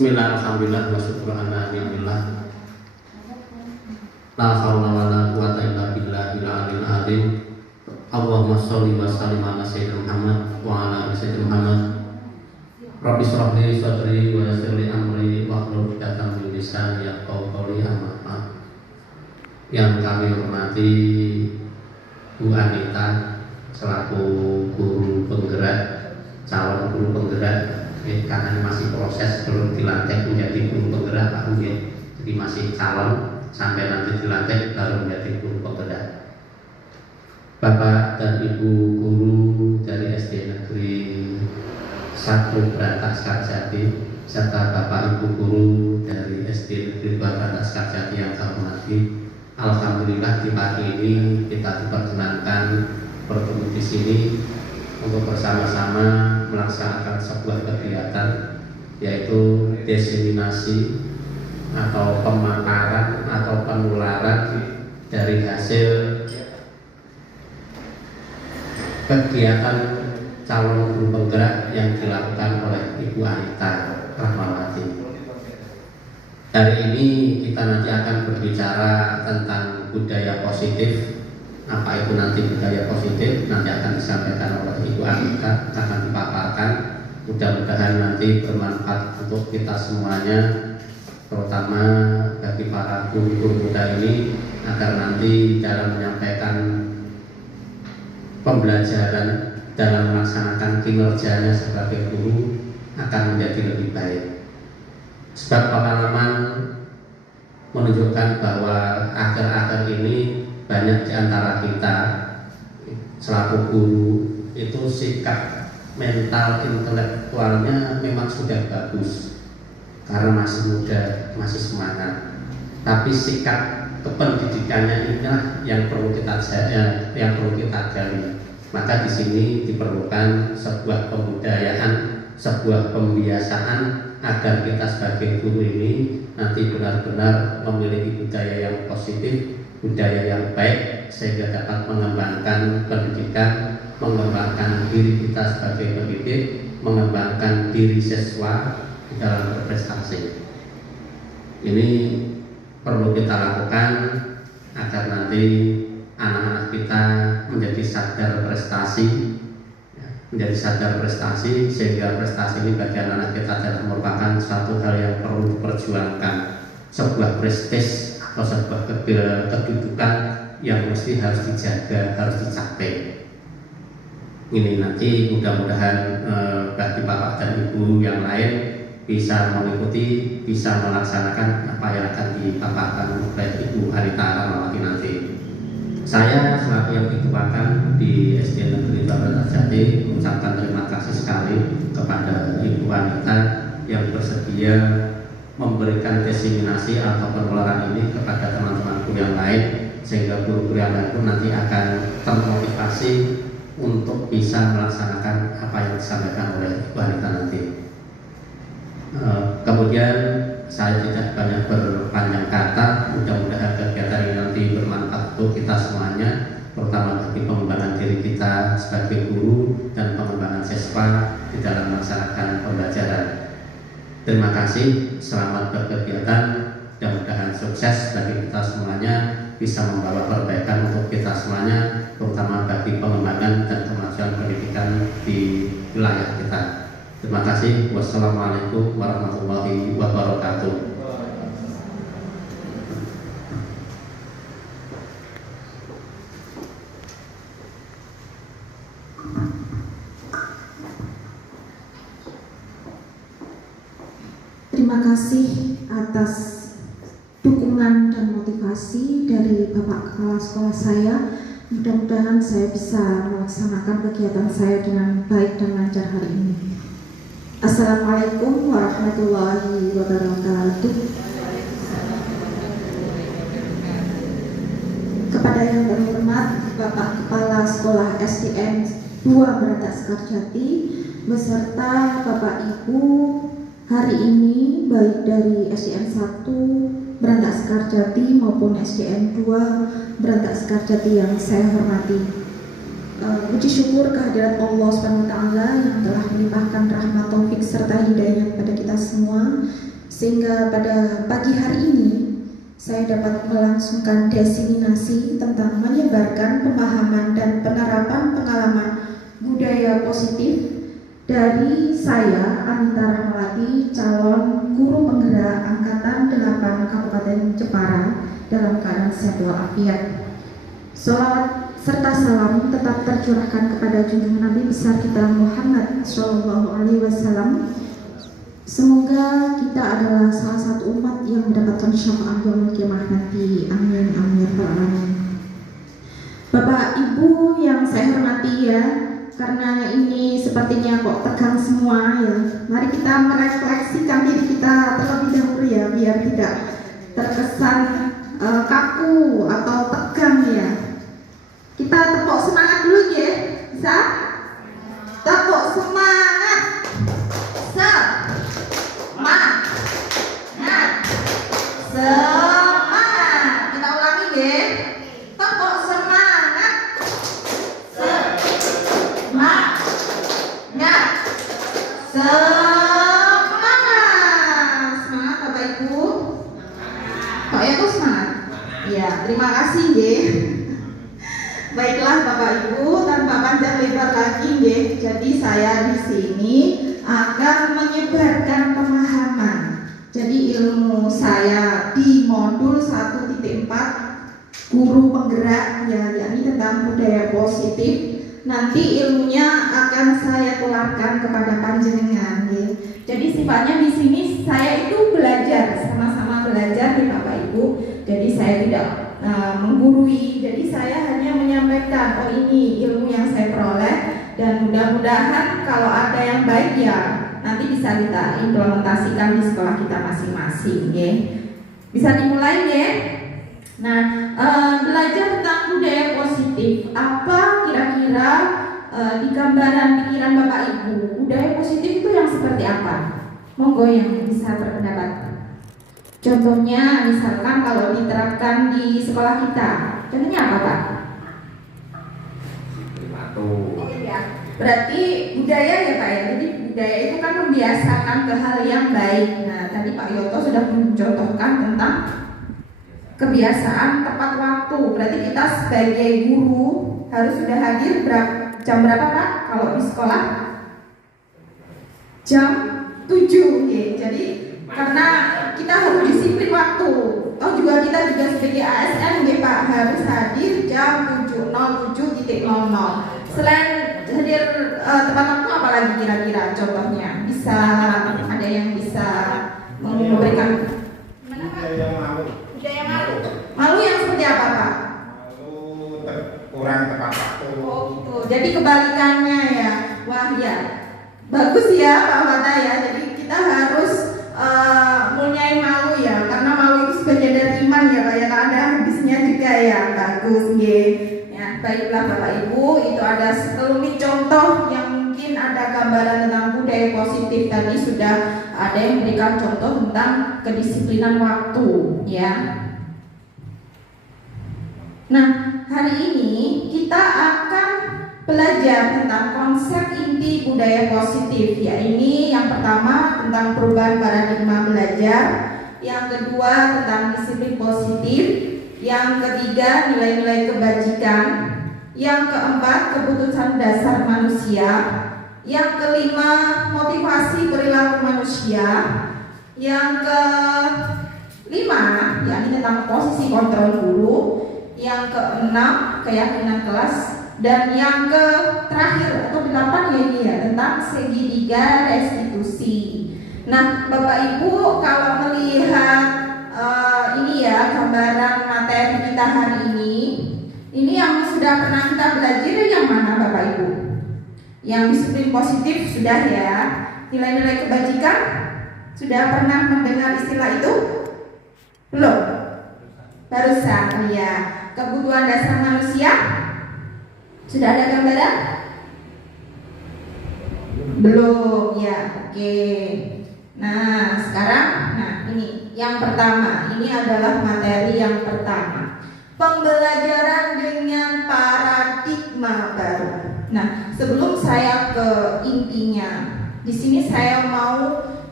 Bismillah, alhamdulillah, wa syukurana billah. La haula wa la quwata illa billahil aliyil azim. Allahumma sholli wa sallim ala sayyidina Muhammad wa ala ali sayyidina Muhammad. Rabbi shrah li sadri wa yassir li amri wahlul 'uqdatam min lisani yafqahu qawli. Amma ba'd. Yang kami hormati Bu Anita selaku guru penggerak, calon guru penggerak, karena masih proses belum dilantik menjadi guru penggerak Pak Bu, jadi masih calon, sampai nanti dilantik baru menjadi guru penggerak. Bapak dan Ibu guru dari SD Negeri 1 Brantas Karjati serta Bapak Ibu guru dari SD Negeri 2 Brantas Karjati yang saya hormati, alhamdulillah di pagi ini kita diperkenankan bertemu di sini untuk bersama-sama melaksanakan sebuah kegiatan, yaitu diseminasi atau pemaparan atau penularan dari hasil kegiatan calon guru penggerak yang dilakukan oleh Ibu Anita Rahmawati. Hari ini kita nanti akan berbicara tentang budaya positif. Apa itu nanti budaya positif? Nanti akan disampaikan oleh Ibu Anita, akan dipaparkan. Mudah-mudahan nanti bermanfaat untuk kita semuanya, terutama bagi para guru-guru muda ini, agar nanti dalam menyampaikan pembelajaran, dalam melaksanakan kinerjanya sebagai guru akan menjadi lebih baik. Sebab pengalaman menunjukkan bahwa akhir-akhir ini banyak di antara kita selaku guru itu sikap mental intelektualnya memang sudah bagus karena masih muda, masih semangat. Tapi sikap kependidikannya inilah yang perlu kita gali. Maka di sini diperlukan sebuah pembudayaan, sebuah pembiasaan agar kita sebagai guru ini nanti benar-benar memiliki budaya yang positif, budaya yang baik, sehingga dapat mengembangkan pendidikan, mengembangkan diri kita sebagai pendidik, mengembangkan diri siswa dalam berprestasi. Ini perlu kita lakukan agar nanti anak-anak kita menjadi sadar prestasi, sehingga prestasi ini bagi anak-anak kita adalah merupakan suatu hal yang perlu diperjuangkan, sebuah prestis atau sebuah kedudukan yang mesti harus dijaga, harus dicapai. Ini nanti mudah-mudahan bagi Bapak dan Ibu yang lain bisa mengikuti, bisa melaksanakan apa yang akan dipaparkan oleh Ibu Anita Rahmawati nanti. Saya selaku yang dituakan di SD Negeri 2 Brantas Karjati mengucapkan terima kasih sekali kepada Ibu Anita yang bersedia memberikan diseminasi atau penularan ini kepada teman-teman guru yang lain, sehingga guru-guru yang lain pun nanti akan termotivasi untuk bisa melaksanakan apa yang disampaikan oleh Ibu Anita nanti. Kemudian saya tidak banyak berpanjang kata, mudah-mudahan kegiatan ini nanti bermanfaat untuk kita semuanya, terutama bagi pengembangan diri kita sebagai guru dan pengembangan siswa di dalam melaksanakan pembelajaran. Terima kasih, selamat berkegiatan, mudah-mudahan sukses bagi kita semuanya, bisa membawa perbaikan untuk kita semuanya, terutama bagi pengembangan dan kemajuan pendidikan di wilayah kita. Terima kasih. Wassalamualaikum warahmatullahi wabarakatuh. Terima kasih atas dukungan dan motivasi dari Bapak Kepala Sekolah saya. Mudah-mudahan saya bisa melaksanakan kegiatan saya dengan baik dan lancar hari ini. Assalamualaikum warahmatullahi wabarakatuh. Kepada yang terhormat Bapak Kepala Sekolah SDN 2 Brantas Karjati beserta Bapak Ibu hari ini, baik dari SDN 1 Brantas Karjati maupun SDN 2 Brantas Karjati yang saya hormati. Puji syukur kehadirat Allah SWT yang telah melimpahkan rahmat taufik serta hidayah kepada kita semua, sehingga pada pagi hari ini saya dapat melangsungkan diseminasi tentang menyebarkan pemahaman dan penerapan pengalaman budaya positif dari saya, Anita Rahmawati, calon guru penggerak Angkatan 8 Kabupaten Jepara dalam keadaan sehat walafiat. Sholawat serta salam tetap tercurahkan kepada junjungan Nabi besar kita Muhammad SAW. Semoga kita adalah salah satu umat yang mendapatkan syafaat yaumul kiamah nanti. Amin amin ya rabbal alamin. Bapak Ibu yang saya hormati ya, karena ini sepertinya kok tegang semua ya. Mari kita merefleksikan diri kita terlebih dahulu ya, biar tidak terkesan kaku atau tegang ya. Kita tepuk semangat dulu ya, bisa? Tepuk semangat. Semangat. Kita ulangi ya. Tepuk semangat. Semangat. Semangat Bapak Ibu. Pak Eko semangat. Ya, terima kasih ya. Baiklah Bapak Ibu, tanpa panjang lebar lagi ya. Jadi saya di sini akan menyebarkan pemahaman. Jadi ilmu saya di modul 1.4 guru penggerak ya, yakni tentang budaya positif. Nanti ilmunya akan saya tularkan kepada panjenengan ya. Jadi sifatnya di sini saya itu belajar, sama-sama belajar nih Bapak Ibu. Jadi saya tidak menggurui, jadi saya hanya menyampaikan, oh ini ilmu yang saya peroleh, dan mudah-mudahan kalau ada yang baik ya nanti bisa kita implementasikan di sekolah kita masing-masing ya. Bisa dimulai ya. Nah, belajar tentang budaya positif, apa kira-kira di gambaran pikiran Bapak Ibu budaya positif itu yang seperti apa? Monggo yang bisa berpendapat. Contohnya misalkan kalau diterapkan di sekolah kita, contohnya apa Pak? Berarti budaya ya Pak ya. Jadi budaya itu kan membiasakan ke hal yang baik. Nah tadi Pak Yoto sudah mencontohkan tentang kebiasaan tepat waktu. Berarti kita sebagai guru harus sudah hadir jam berapa Pak? Kalau di sekolah jam 7 okay. Jadi karena kita harus disiplin waktu. Toh juga kita sebagai ASN ya Pak harus hadir jam 7.07.00. Selain hadir tepat waktu apa lagi kira-kira contohnya? Bisa ada yang bisa memberikan budaya malu. Malu yang seperti apa Pak? Malu kurang tepat waktu. Oh gitu. Jadi kebalikannya ya. Wah ya. Bagus ya Pak Mata ya. Jadi kita harus mempunyai malu ya, karena malu itu sebagian dari iman ya Pak ya, ada habisnya juga ya. Bagus ya. Ya baiklah Bapak Ibu, itu ada sekelumit contoh yang mungkin ada gambaran tentang budaya positif. Tadi sudah ada yang memberikan contoh tentang kedisiplinan waktu ya. Nah hari ini kita akan belajar tentang konsep inti budaya positif, ya ini yang pertama tentang perubahan paradigma belajar, yang kedua tentang disiplin positif, yang ketiga nilai-nilai kebajikan, yang keempat kebutuhan dasar manusia, yang kelima motivasi perilaku manusia, yang kelima yakni tentang posisi kontrol guru, yang keenam keyakinan kelas, dan yang terakhir atau 8 ya ini ya tentang segitiga restitusi. Nah Bapak Ibu kalau melihat ini ya gambaran materi kita hari ini yang sudah pernah kita belajar yang mana Bapak Ibu? Yang disiplin positif sudah ya. Nilai-nilai kebajikan sudah pernah mendengar istilah itu? Belum? Barusan ya. Kebutuhan dasar manusia sudah ada gambaran? Belum ya, oke. Nah sekarang, ini yang pertama, ini adalah materi yang pertama, pembelajaran dengan paradigma baru. Nah sebelum saya ke intinya, di sini saya mau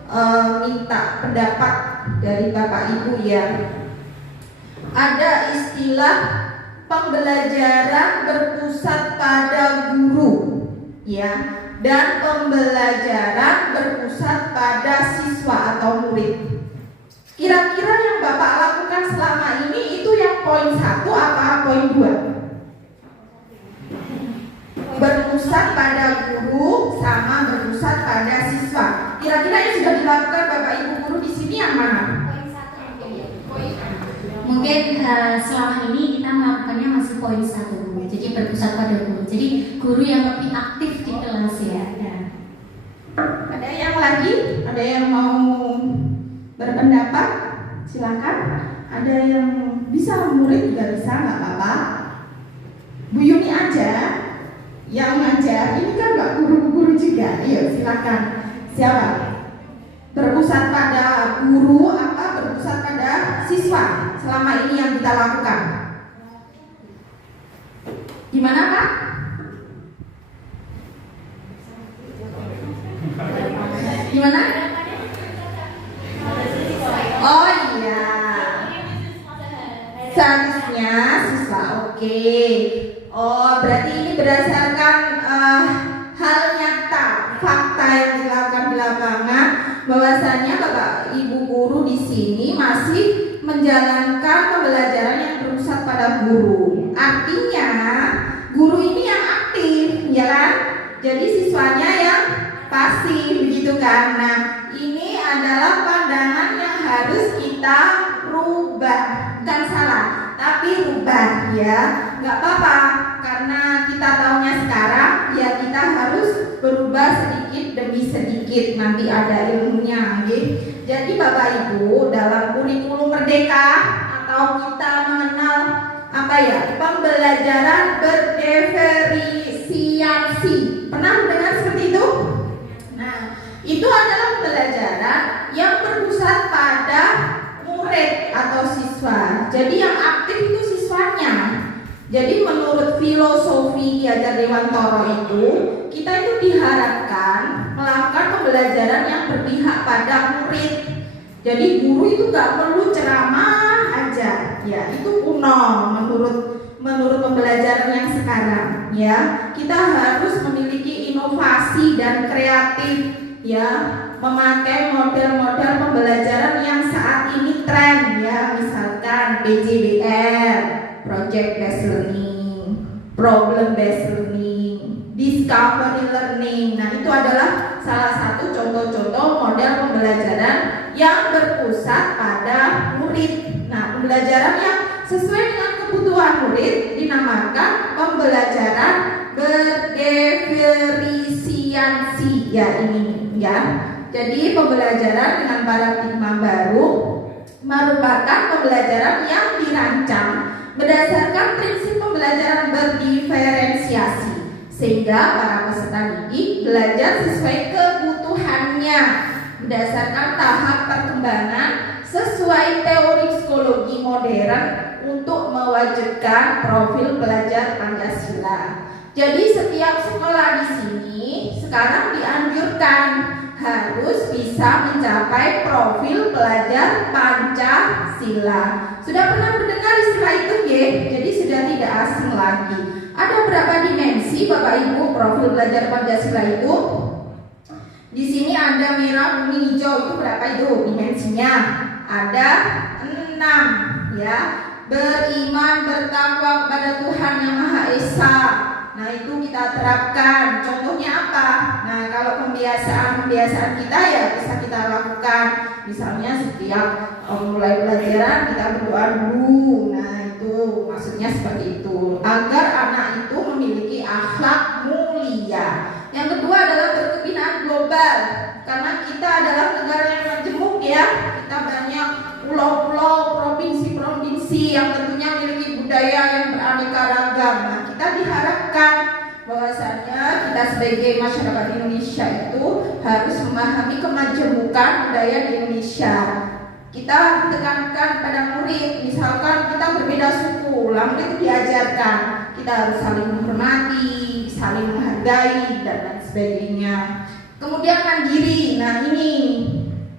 minta pendapat dari Bapak Ibu ya. Ada istilah pembelajaran berpusat pada guru ya, dan pembelajaran berpusat pada siswa atau murid. Kira-kira yang Bapak lakukan selama ini itu yang poin 1 apa poin 2? Berpusat pada guru sama berpusat pada siswa. Kira-kira yang sudah dilakukan Bapak Ibu guru di sini yang mana? Mungkin selama ini kita melakukannya masih poin 1, jadi berpusat pada guru. Jadi guru yang lebih aktif di kelas ya. Ada yang lagi? Ada yang mau berpendapat? Silakan. Ada yang bisa, murid juga bisa, nggak apa-apa. Bu Yuni aja yang ngajar. Ini kan nggak guru-guru juga. Ayo silakan. Siapa? Berpusat pada guru apa berpusat pada siswa selama ini yang kita lakukan? Gimana Pak? Gimana? Oh iya, seharusnya siswa. Oke. Oh berarti ini berdasarkan hal nyata, fakta yang dilakukan di lapangan, bahwasannya Bapak Ibu guru di sini masih menjalankan pembelajaran yang berpusat pada guru. Artinya guru ini yang aktif, ya kan? Jadi siswanya yang pasif, begitu kan? Nah, ini adalah pandangan yang harus kita rubah, bukan salah, tapi rubah ya. Nggak apa-apa, karena kita tahunya sekarang, ya kita harus berubah sedikit demi sedikit. Nanti ada ilmunya, gitu. Jadi Bapak Ibu dalam kurikulum merdeka atau kita mengenal apa ya, pembelajaran berdiferensiasi. Pernah mendengar seperti itu? Nah, itu adalah pembelajaran yang berpusat pada murid atau siswa. Jadi yang aktif itu siswanya. Jadi menurut filosofi Ki Hajar Dewantara itu, kita itu diharapkan melakukan pembelajaran yang berpihak pada murid. Jadi guru itu gak perlu ceramah aja, ya itu kuno menurut pembelajaran yang sekarang. Ya, kita harus memiliki inovasi dan kreatif, ya, memakai model-model pembelajaran yang saat ini tren, ya, misalkan PJBL, Project Based Learning, Problem Based Learning, Discovery Learning. Nah, itu adalah salah satu contoh-contoh model pembelajaran yang berpusat pada murid. Nah, pembelajaran yang sesuai dengan kebutuhan murid dinamakan pembelajaran berdiferensiasi. Ya, ini ya. Jadi pembelajaran dengan paradigma baru merupakan pembelajaran yang dirancang berdasarkan prinsip pembelajaran berdiferensiasi, sehingga para peserta didik belajar sesuai kebutuhannya berdasarkan tahap perkembangan sesuai teori psikologi modern untuk mewajibkan profil pelajar Pancasila. Jadi setiap sekolah di sini sekarang dianjurkan harus bisa mencapai profil pelajar Pancasila. Sudah pernah mendengar istilah itu ya? Jadi sudah tidak asing lagi. Ada berapa dimensi Bapak Ibu profil pelajar Pancasila itu? Di sini ada merah, kuning, hijau, itu berapa itu dimensinya? Ada 6 ya. Beriman, bertakwa kepada Tuhan Yang Maha Esa. Nah, itu kita terapkan. Contohnya apa? Nah, kalau pembiasaan kita ya bisa kita lakukan. Misalnya setiap mulai pelajaran kita berdoa dulu. Nah, itu maksudnya seperti itu. Agar anak itu memiliki akhlak mulia. Yang kedua adalah berkebinaan global. Karena kita adalah negara yang majemuk ya. Kita banyak pulau-pulau, provinsi-provinsi yang tentunya memiliki budaya yang beraneka ragam. Nah, kita diharapkan bahwasanya kita sebagai masyarakat Indonesia itu harus memahami kemajemukan budaya di Indonesia. Kita ditekankan pada murid, misalkan kita berbeda suku, murid itu diajarkan kita harus saling menghormati, saling menghargai dan lain sebagainya. Kemudian mandiri. Nah, ini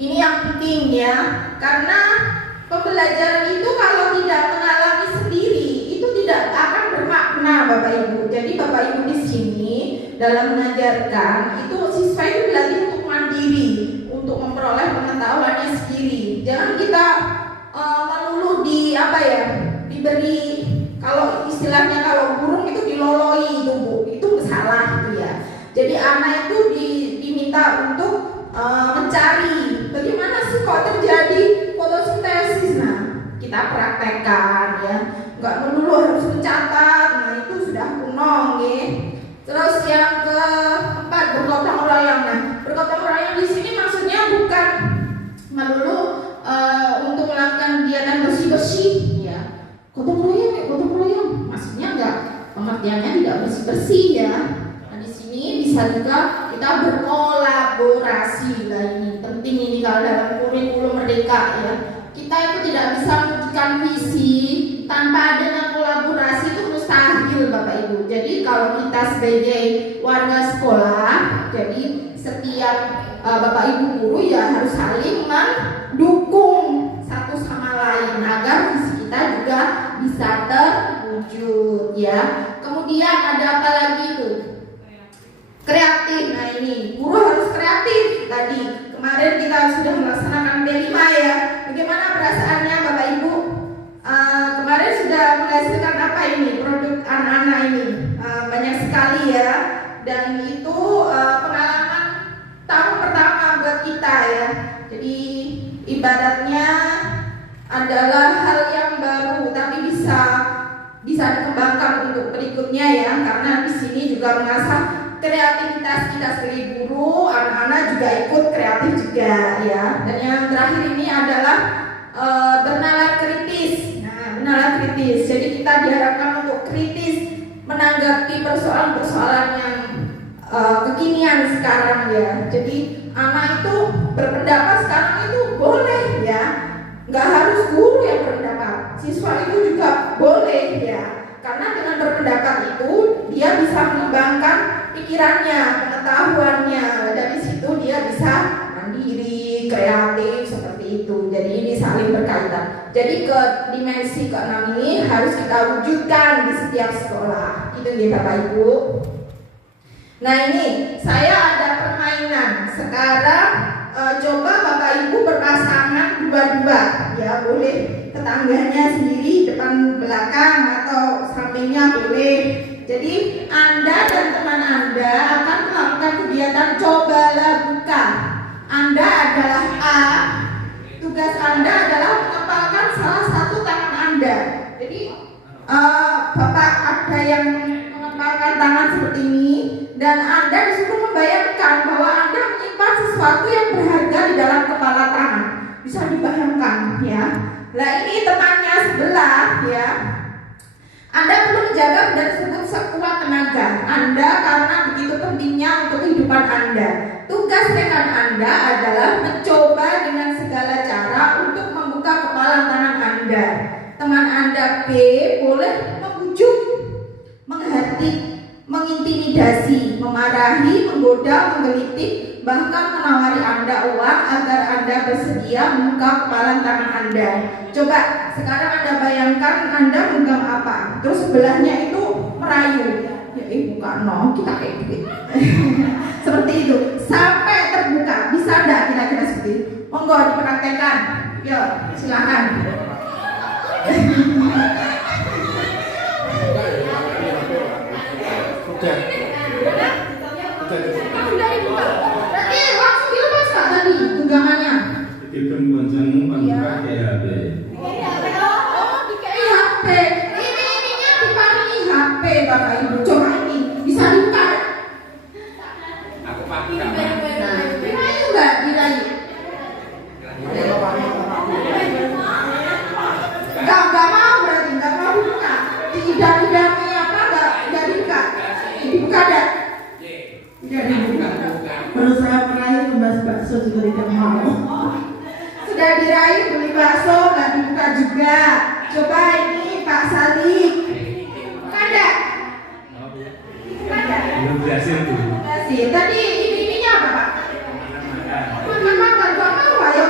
Ini yang penting ya, karena pembelajaran itu kalau tidak mengalami sendiri itu tidak akan bermakna Bapak Ibu. Jadi Bapak Ibu di sini dalam mengajarkan itu siswa itu dilatih untuk mandiri, untuk memperoleh pengetahuannya sendiri. Jangan kita melulu diberi, kalau istilahnya kalau burung itu diloloi itu Bu, itu salah itu ya. Jadi anak itu diminta untuk mencari bagaimana sih kok terjadi fotosintesis. Nah, kita praktekkan ya, nggak melulu harus mencatat. Nah, itu sudah kuno ya. Terus yang keempat, bergotong royong. Nah, bergotong royong di sini maksudnya bukan melulu untuk melakukan kegiatan bersih-bersih ya. Gotong royong maksudnya enggak, pengertiannya tidak bersih-bersih ya. Nah, di sini bisa juga kita berkolaborasi. Nah, ini penting ini kalau dalam kurikulum Merdeka ya. Kita itu tidak bisa mewujudkan visi tanpa adanya kolaborasi, itu mustahil Bapak Ibu. Jadi kalau kita sebagai warga sekolah, jadi setiap Bapak Ibu guru ya harus saling mendukung satu sama lain agar visi kita juga bisa terwujud ya. Kemudian ada apa lagi itu? Kreatif. Nah, ini guru harus kreatif. Tadi kemarin kita sudah melaksanakan D5 ya. Bagaimana perasaannya Bapak Ibu? Kemarin sudah menghasilkan apa ini? Produk anak-anak ini banyak sekali ya. Dan itu pengalaman tahun pertama buat kita ya. Jadi ibaratnya adalah hal yang baru, tapi bisa dikembangkan untuk berikutnya ya. Karena di sini juga mengasah kreativitas kita sebagai guru, anak-anak juga ikut kreatif juga ya. Dan yang terakhir ini adalah bernalar kritis. Nah, bernalar kritis. Jadi kita diharapkan untuk kritis menanggapi persoalan-persoalan yang kekinian sekarang ya. Jadi anak itu berpendapat sekarang itu boleh ya. Nggak harus guru yang berpendapat, siswa itu juga boleh ya. Karena dengan berpendapat itu dia bisa mengembangkan pikirannya, pengetahuannya. Dari situ dia bisa mandiri, kreatif seperti itu. Jadi ini saling berkaitan. Jadi ke dimensi ke-6 ini harus kita wujudkan di setiap sekolah. Itu ya Bapak Ibu. Nah, ini saya ada permainan. Sekarang coba Bapak Ibu berpasangan dua-dua ya, boleh tetangganya sendiri, depan belakang atau sampingnya boleh. Jadi Anda dan teman Anda akan melakukan kegiatan cobalah buka. Anda adalah A, tugas Anda adalah mengepalkan salah satu tangan Anda. Jadi Bapak ada yang mengepalkan tangan seperti ini, dan Anda disuruh membayangkan bahwa Anda menyimpan sesuatu yang berharga di dalam kepala tangan. Bisa dibayangkan ya. Nah, ini temannya sebelah ya. Anda perlu menjaga benda tersebut sekuat tenaga Anda karena begitu pentingnya untuk kehidupan Anda. Tugas rekan Anda adalah mencoba dengan segala cara untuk membuka kepala tangan Anda. Teman Anda B boleh membujuk, menghati, mengintimidasi, memarahi, menggoda, menggelitik, bahkan menawari Anda uang agar Anda bersedia membuka kepala tangan Anda. Coba sekarang Anda bayangkan Anda memegang apa, terus sebelahnya itu merayu. Ya buka no, kita kayak gitu. Seperti itu, sampai terbuka. Bisa enggak kira-kira seperti itu? Monggo dipraktekkan. Yuk, silakan. Berarti langsung dilepas Pak tadi tunggangannya. Hitung boncengmu membuka DHB. Oh, dikai HP. Ini diparingi HP Bapak Ibu. Coba ini bisa dibuka. Aku pakai Nah, dirayu enggak? Dirayu. Enggak mau berarti, enggak mau dibuka. Tidak apa enggak dibuka. Dibuka enggak? Tidak dibuka. Berusaha merayu membahas bakso juga tidak mau. Sudah dirayu beli bakso enggak dibuka juga. Coba ini Pak Salik. Ada. Belum berhasil tuh. Tadi ini apa Pak? Makan gua mau ya.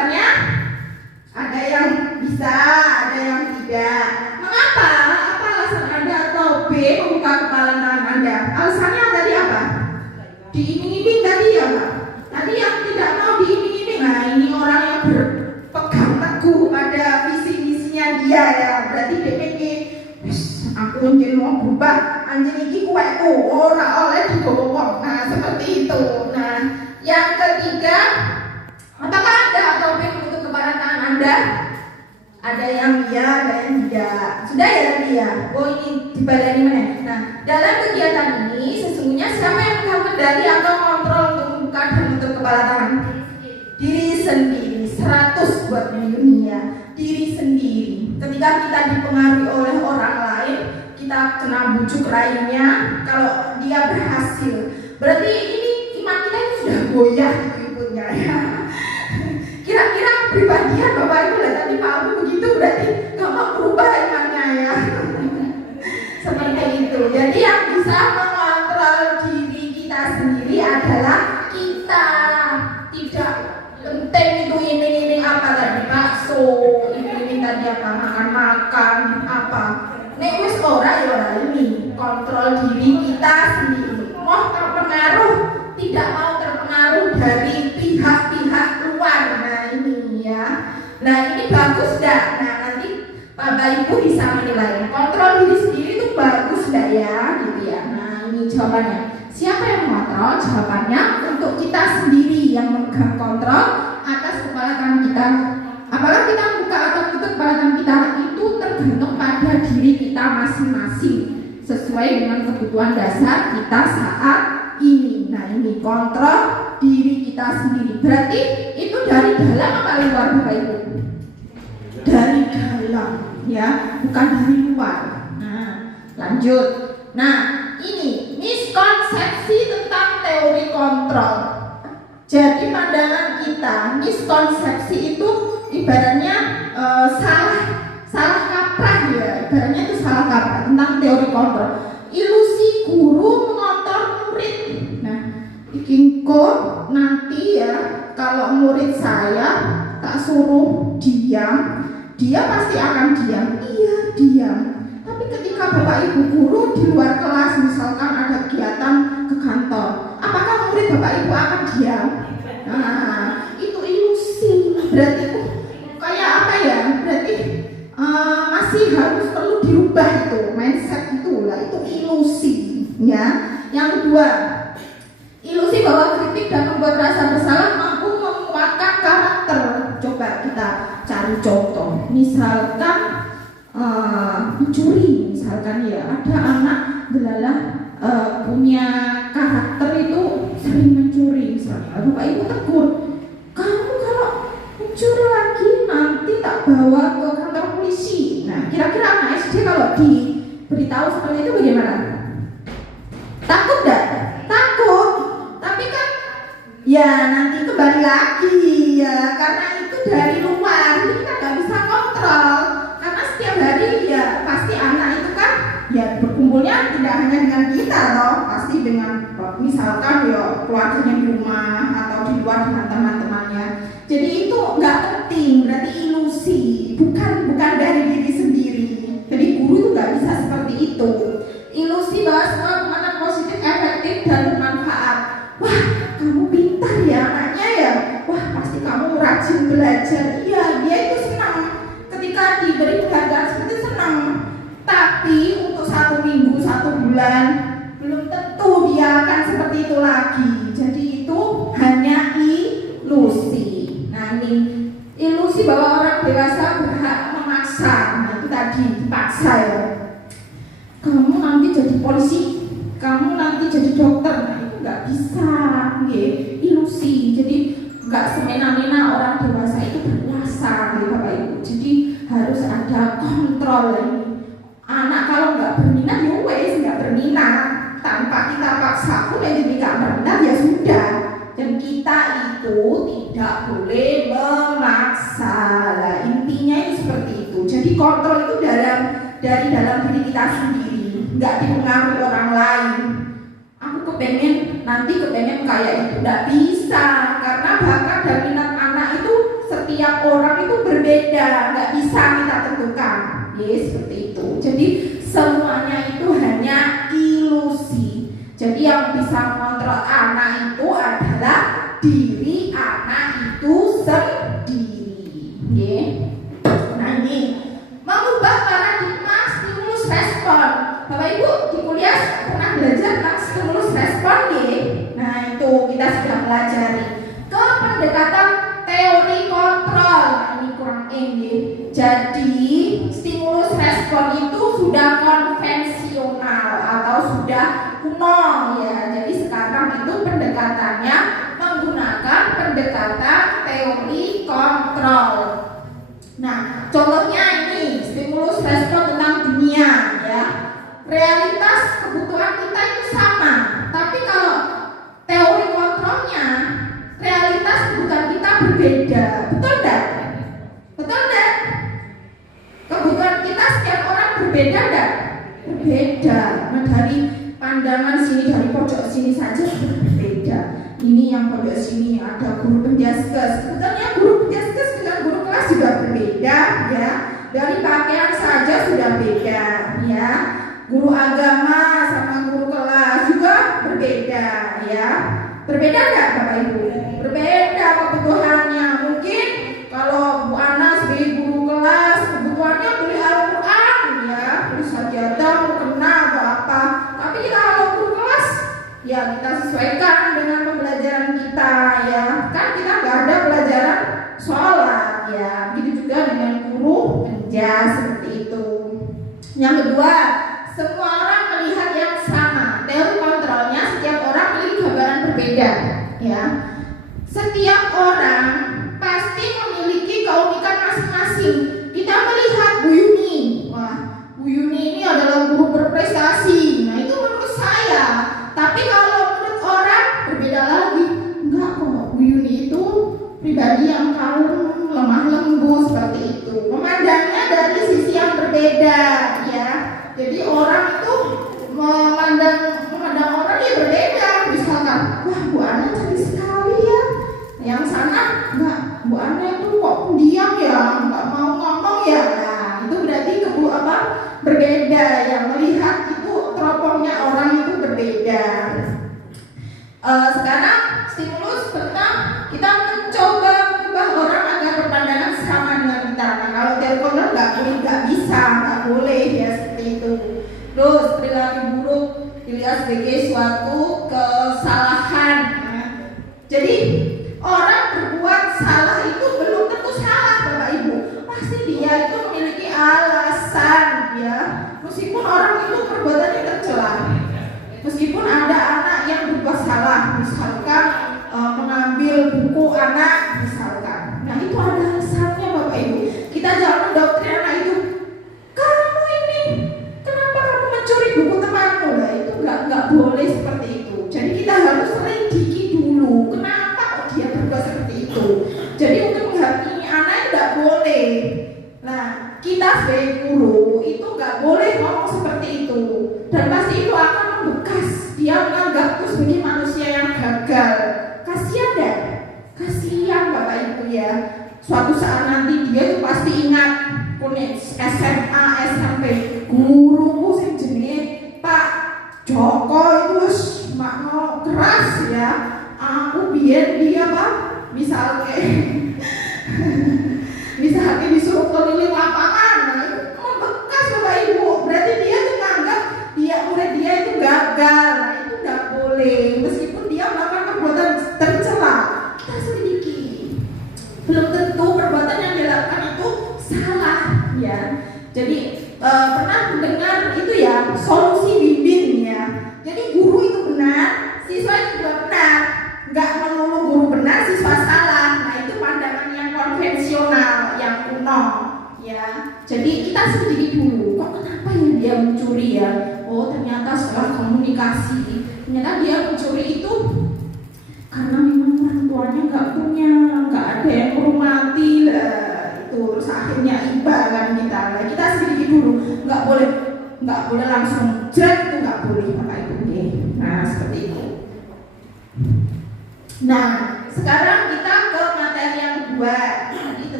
bisa, ada yang tidak. Mengapa? Apa alasan Anda atau B membuka kepala tangan Anda? Alasannya tadi apa? Diiming-iming tadi ya Pak? Tadi yang tidak mau diiming-iming. Nah ini orang yang berpegang teguh pada visi-misinya dia ya. Berarti DPG aku anjing mau berubah, anjing iki kueku ora oleh digowo wong. Nah seperti itu. Nah yang ketiga, apakah Anda atau B menutup kepalan tangan Anda? Ada yang iya, ada yang tidak. Sudah ya tadi ya. Oh ini dibalani mana? Nah dalam kegiatan ini sesungguhnya siapa yang memegang kendali atau kontrol untuk membuka dan menutup kepala tangan? Diri sendiri. 100 buat dunia. Diri sendiri. Ketika kita dipengaruhi oleh orang lain, kita kena bujuk lainnya. Kalau dia berhasil, berarti ini iman kita itu sudah goyah ikutnya ya. Kira-kira pribadian Bapak Ibu lah tadi Pak Abu begitu, berarti nggak mau berubah imannya ya. Seperti itu. Jadi yang bisa mengontrol diri kita sendiri adalah kita. Tidak penting itu ini apa tadi bakso, ini tadi apa makan apa. Nek wis ora ya ora ini. Kontrol diri kita sendiri. Mau terpengaruh, tidak mau terpengaruh dari pihak-pihak luar. Nah ini ya. Nah ini bagus enggak? Nah nanti Bapak Ibu bisa menilai. Kontrol diri sendiri itu bagus enggak ya? Gitu ya. Nah ini jawabannya. Siapa yang mengontrol? Jawabannya untuk kita sendiri yang memegang kontrol atas kepala tangan kita. Apakah kita membuka atau tutup kepala tangan kita itu tergantung pada diri kita masing-masing sesuai dengan kebutuhan dasar kita saat ini. Nah ini kontrol diri kita sendiri. Berarti itu dari dalam apa luar Bapak Ibu? Dari dalam ya, bukan dari luar. Nah lanjut. Nah ini miskonsepsi tentang teori kontrol. Jadi pandangan kita miskonsepsi itu ibaratnya salah kaprah ya. Ibaratnya itu salah kaprah tentang teori kontrol. Ilusi guru mengontrol murid. Nah, kok nanti ya kalau murid saya tak suruh diam, dia pasti akan diam. Iya, diam. Tapi ketika Bapak Ibu guru di luar kelas misalkan ada kegiatan ke kantor, apakah murid Bapak Ibu akan diam? Nah, itu ilusi. Berarti kayak apa ya? Berarti masih harus perlu dirubah itu mindset itu lah. Itu ilusi ya. Yang kedua, ilusi bahwa kritik dan membuat rasa bersalah mampu menguatkan karakter. Coba kita cari contoh. Misalkan mencuri, misalkan ya ada anak delalah punya karakter itu sering mencuri. Misalkan Bapak Ibu tegur, kamu kalau mencuri lagi nanti tak bawa ke kantor polisi. Nah kira-kira anak SD kalau diberitahu seperti itu bagaimana? Takut gak? Takut. Tapi kan ya nanti kembali lagi ya, karena itu dari luar, jadi kita nggak bisa kontrol. Karena setiap hari ya pasti anak itu kan ya berkumpulnya tidak hanya dengan kita loh, pasti dengan misalkan ya keluarganya di rumah atau di luar dengan teman-temannya. Jadi itu nggak penting, berarti ilusi, bukan dari diri sendiri. Jadi guru itu nggak bisa seperti itu. Ilusi bahwa semua permainan positif, efektif dan bermanfaat. Wah, kamu pintar ya anaknya ya. Wah, pasti kamu rajin belajar. Iya, dia itu senang ketika diberi penghargaan seperti senang. Tapi untuk 1 minggu, 1 bulan belum tentu dia akan seperti itu lagi. Jadi itu hanya ilusi. Nah ini ilusi bahwa orang dewasa berhak memaksa. Nah itu tadi dipaksa ya. Kamu nanti jadi polisi, kamu nanti jadi dokter. Nah itu nggak bisa, ya. Ilusi. Jadi nggak semena-mena orang dewasa itu berkuasa, ya Bapak Ibu. Jadi harus ada kontrol ini. Anak kalau nggak berminat, ya wes nggak berminat. Tanpa kita paksa pun ya jadi nggak berminat ya sudah. Dan kita itu tidak boleh memaksa. Nah, intinya itu seperti itu. Jadi kontrol itu dari dalam diri kita sendiri, nggak dipengaruhi orang lain. Aku kepengen kayak itu, nggak bisa, karena bakat dan minat anak itu setiap setiap orang itu berbeda, nggak bisa kita tentukan, seperti itu. Jadi semuanya itu hanya ilusi. Jadi yang bisa mengontrol anak itu adalah diri anak itu sendiri. Nah ini mengubah paradigma stimulus respon. Bapak Ibu di kuliah pernah belajar tentang stimulus respon Nah itu kita sudah pelajari ke pendekatan teori kontrol. Nah ini kurang Jadi stimulus respon itu sudah konvensional atau sudah kuno ya. Jadi sekarang itu pendekatannya menggunakan pendekatan teori kontrol. Nah, contohnya ini stimulus respon tentang dunia ya. Realitas kebutuhan kita itu sama, tapi kalau teori kontrolnya realitas kebutuhan kita berbeda. Betul enggak? Betul enggak? Kebutuhan kita setiap orang berbeda enggak? Berbeda. Nah, dari pandangan sini, dari pojok sini saja sudah berbeda. Ini yang pojok sini ada guru penjaskes. Sebetulnya guru penjaskes dengan guru kelas juga berbeda ya. Dari pakaian saja sudah beda ya. Guru agama sama guru kelas juga berbeda ya. Berbeda enggak Bapak Ibu? Berbeda kebutuhannya. Mungkin kalau Bu Ana sebagai guru kelas kebutuhannya beli Al-Quran ya, beli sajadah, mukena atau apa. Tapi kita kalau guru kelas ya kita sesuaikan dengan pembelajaran kita ya. Kan kita nggak ada pelajaran sholat ya. Begitu juga dengan guru penjas seperti itu. Yang kedua, semua orang melihat yang sama. Teori kontrolnya setiap orang memiliki gambaran berbeda ya. Setiap orang pasti memiliki keunikan masing-masing. Kita melihat Bu Yuni, wah Bu Yuni ini adalah guru berprestasi. Nah itu menurut saya. Tapi kalau menurut orang berbeda lagi. Enggak kok, Bu Yuni itu pribadi yang kalem, lemah lembut seperti itu. Memandangnya dari sisi yang berbeda ya. Jadi orang itu memandang orang ya berbeda. Misalkan, wah Bu Ana cantik sekali ya. Yang sana enggak, Bu Ana itu kok pendiam ya, enggak mau ngomong ya. Nah itu berarti berbeda. Yang melihat itu teropongnya orang itu berbeda. Sekarang stimulus tentang kita mencoba mengubah orang agar berpandangan sama dengan kita. Nah kalau teori kontrol nggak bisa, nggak boleh ya seperti itu. Terus perilaku buruk dilihat sebagai suatu kesalahan. Nah, jadi orang berbuat salah itu belum tentu salah Bapak Ibu. Pasti dia itu memiliki alasan ya. Meskipun orang itu perbuatannya tercela. Meskipun ada anak yang berbuat salah, misalkan mengambil buku anak misalkan. Nah itu ada alasannya Bapak Ibu. Kita jangan mendoktrin anak itu. Kamu ini kenapa kamu mencuri buku temanmu? Nah itu nggak boleh seperti itu. Jadi kita harus selidiki dulu. Kenapa kok dia berbuat seperti itu? Jadi untuk menghakimi anak itu nggak boleh. Nah kita sebagai guru itu nggak boleh ngomong seperti itu. Dan pasti itu akan membekas. Dia menganggap itu sebagai manusia yang gagal. Kasihan deh. Kasihan Bapak Ibu ya. Suatu saat nanti dia itu pasti ingat kuning SMA, SMP. Guruku sing jenenge Pak Joko itu makno keras ya. Aku biar dia Pak misalnya disuruh keliling lapangan. Nah, itu membekas Bapak Ibu. Berarti dia tuh menganggap murid dia itu gagal. Nah itu nggak boleh. Meskipun dia melakukan perbuatan tercela, kita selidiki. Belum tentu perbuatan yang dilakukan itu salah ya. Jadi pernah mendengar itu ya solusi win-win ya. Jadi guru itu benar, siswa juga benar. Nggak melulu guru benar, siswa salah. Nah itu pandangan yang konvensional, yang kuno ya. Jadi kita selidiki dulu. Kok kenapa ya dia mencuri ya? Oh ternyata setelah komunikasi, ternyata dia mencuri itu karena memang orang tuanya nggak punya, nggak ada yang menghormati lah. Itu terus akhirnya iba kan kita. Nah, kita sedikit dulu, nggak boleh langsung jret, itu nggak boleh Bapak Ibu. Nah seperti itu. Nah sekarang kita ke materi yang kedua. Tadi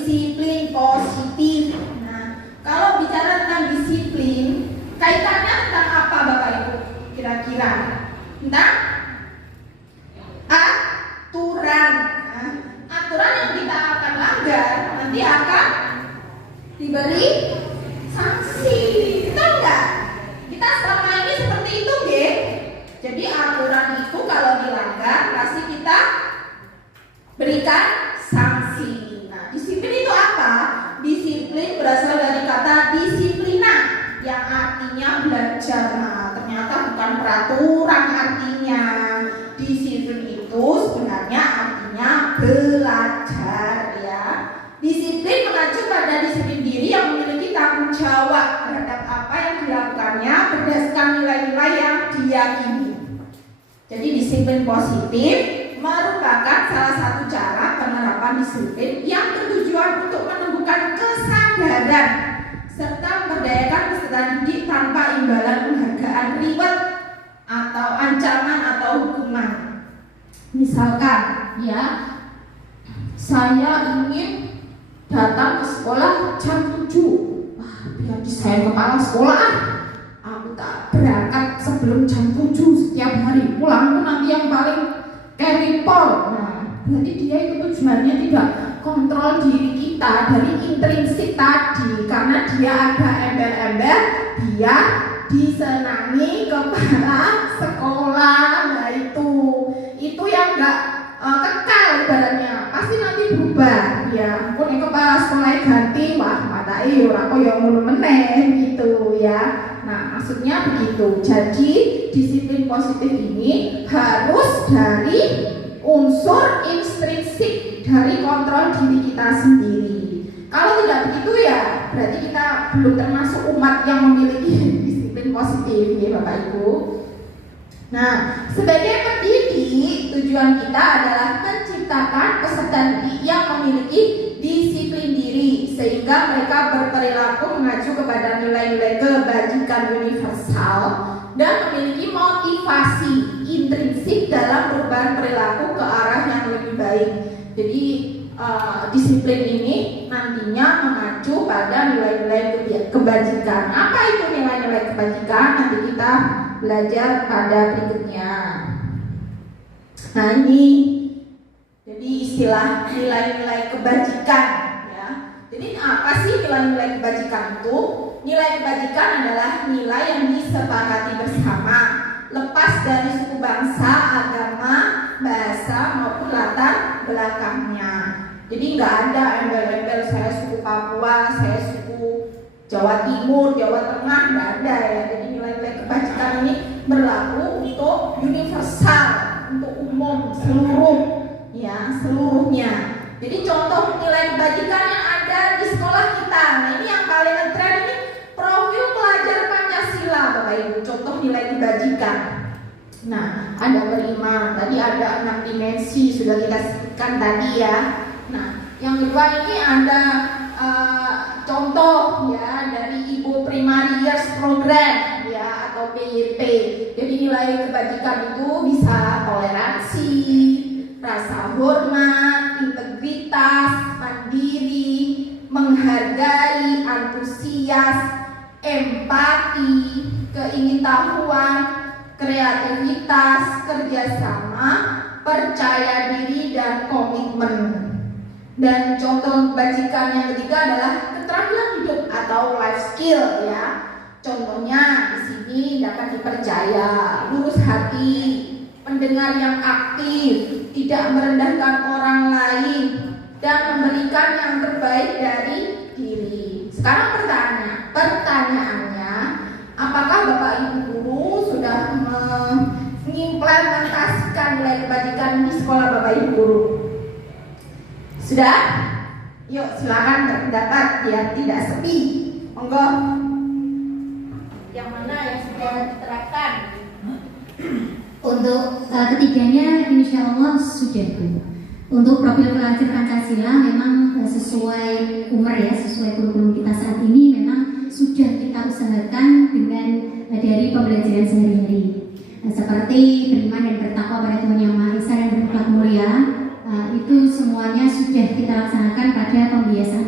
disiplin positif. Nah, kalau bicara tentang disiplin, kaitannya tentang apa Bapak Ibu? Kira-kira tentang aturan. Nah, aturan yang kita akan langgar nanti akan diberi sanksi. Betul nggak? Kita selama ini seperti itu, Ge. Jadi aturan itu kalau dilanggar pasti kita berikan sanksi. Nah, disiplin itu apa? Disiplin berasal dari kata disiplina yang artinya belajar. Nah, ternyata bukan peraturan artinya. Disiplin itu sebenarnya artinya belajar ya. Disiplin mengacu pada disiplin diri yang memiliki tanggung jawab terhadap apa yang dilakukannya berdasarkan nilai-nilai yang diyakini. Jadi disiplin positif merupakan salah satu cara penerapan disiplin yang bertujuan untuk menumbuhkan kesadaran serta memberdayakan peserta didik tanpa imbalan penghargaan, reward atau ancaman atau hukuman. Misalkan ya, saya ingin datang ke sekolah jam 7. Wah, biar saya kepala sekolah, aku tak berangkat sebelum jam 7 setiap hari. Pulangku nanti yang paling carry-pol. Nah, berarti dia itu tujuannya tidak kontrol diri kita dari intrinsik tadi, karena dia ada embel-embel dia disenangi kepala sekolah. Nah, itu yang enggak kekal ibaratnya, pasti nanti berubah ya. Pun yang kepala sekolah ganti, wah matai ora koyo ngono meneh gitu ya. Nah, maksudnya begitu. Jadi disiplin positif ini harus dari unsur intrinsik dari kontrol diri kita sendiri. Kalau tidak begitu ya berarti kita belum termasuk umat yang memiliki disiplin positif ya Bapak Ibu. Nah, sebagai pendidik, tujuan kita adalah menciptakan peserta didik yang memiliki disiplin diri sehingga mereka berperilaku mengacu kepada nilai-nilai kebajikan universal dan memiliki motivasi intrinsik dalam perubahan perilaku ke arah yang lebih baik. Jadi disiplin ini nantinya mengacu pada nilai-nilai kebajikan. Apa itu nilai-nilai kebajikan? Nanti kita belajar pada berikutnya. Nah, ini jadi istilah nilai-nilai kebajikan ya. Jadi apa sih nilai-nilai kebajikan itu? Nilai kebajikan adalah nilai yang disepakati bersama, lepas dari suku bangsa, agama, bahasa maupun latar belakangnya. Jadi nggak ada embel-embel saya suku Papua, saya suku Jawa Timur, Jawa Tengah, nggak ada ya. Jadi nilai-nilai kebajikan ini berlaku untuk universal, untuk umum, seluruhnya. Jadi contoh nilai kebajikan yang ada di sekolah kita. Nah, ini yang paling ngetren ini profil pelajar Pancasila Bapak Ibu. Contoh nilai kebajikan. Nah, ada beriman, tadi ada 6 dimensi sudah kita sebutkan tadi ya. Nah, yang kedua ini ada contoh ya dari Ibu Primary Years Program ya atau PYP. Jadi nilai kebajikan itu bisa toleransi, rasa hormat, integritas, mandiri, menghargai, antusias, empati, keingintahuan, kreativitas, kerjasama, percaya diri dan komitmen. Dan contoh kebajikan yang ketiga adalah keterampilan hidup atau life skill ya. Contohnya di sini dapat dipercaya, lurus hati, pendengar yang aktif, tidak merendahkan orang lain, dan memberikan yang terbaik dari diri. Sekarang pertanyaannya, apakah Bapak Ibu guru sudah mengimplementasikan nilai kebajikan di sekolah Bapak Ibu guru? Sudah? Yuk silakan berpendapat biar tidak sepi. Monggo. Yang mana yang sudah diterapkan? Untuk ketiganya insya Allah sudah Bu. Untuk profil pelajar Pancasila memang sesuai umur ya, sesuai kurikulum kita saat ini memang sudah kita usahakan dengan dari pembelajaran sehari-hari. Seperti beriman dan bertakwa pada Tuhan Yang Maha Esa dan berakhlak mulia, itu semuanya sudah kita laksanakan pada pembiasaan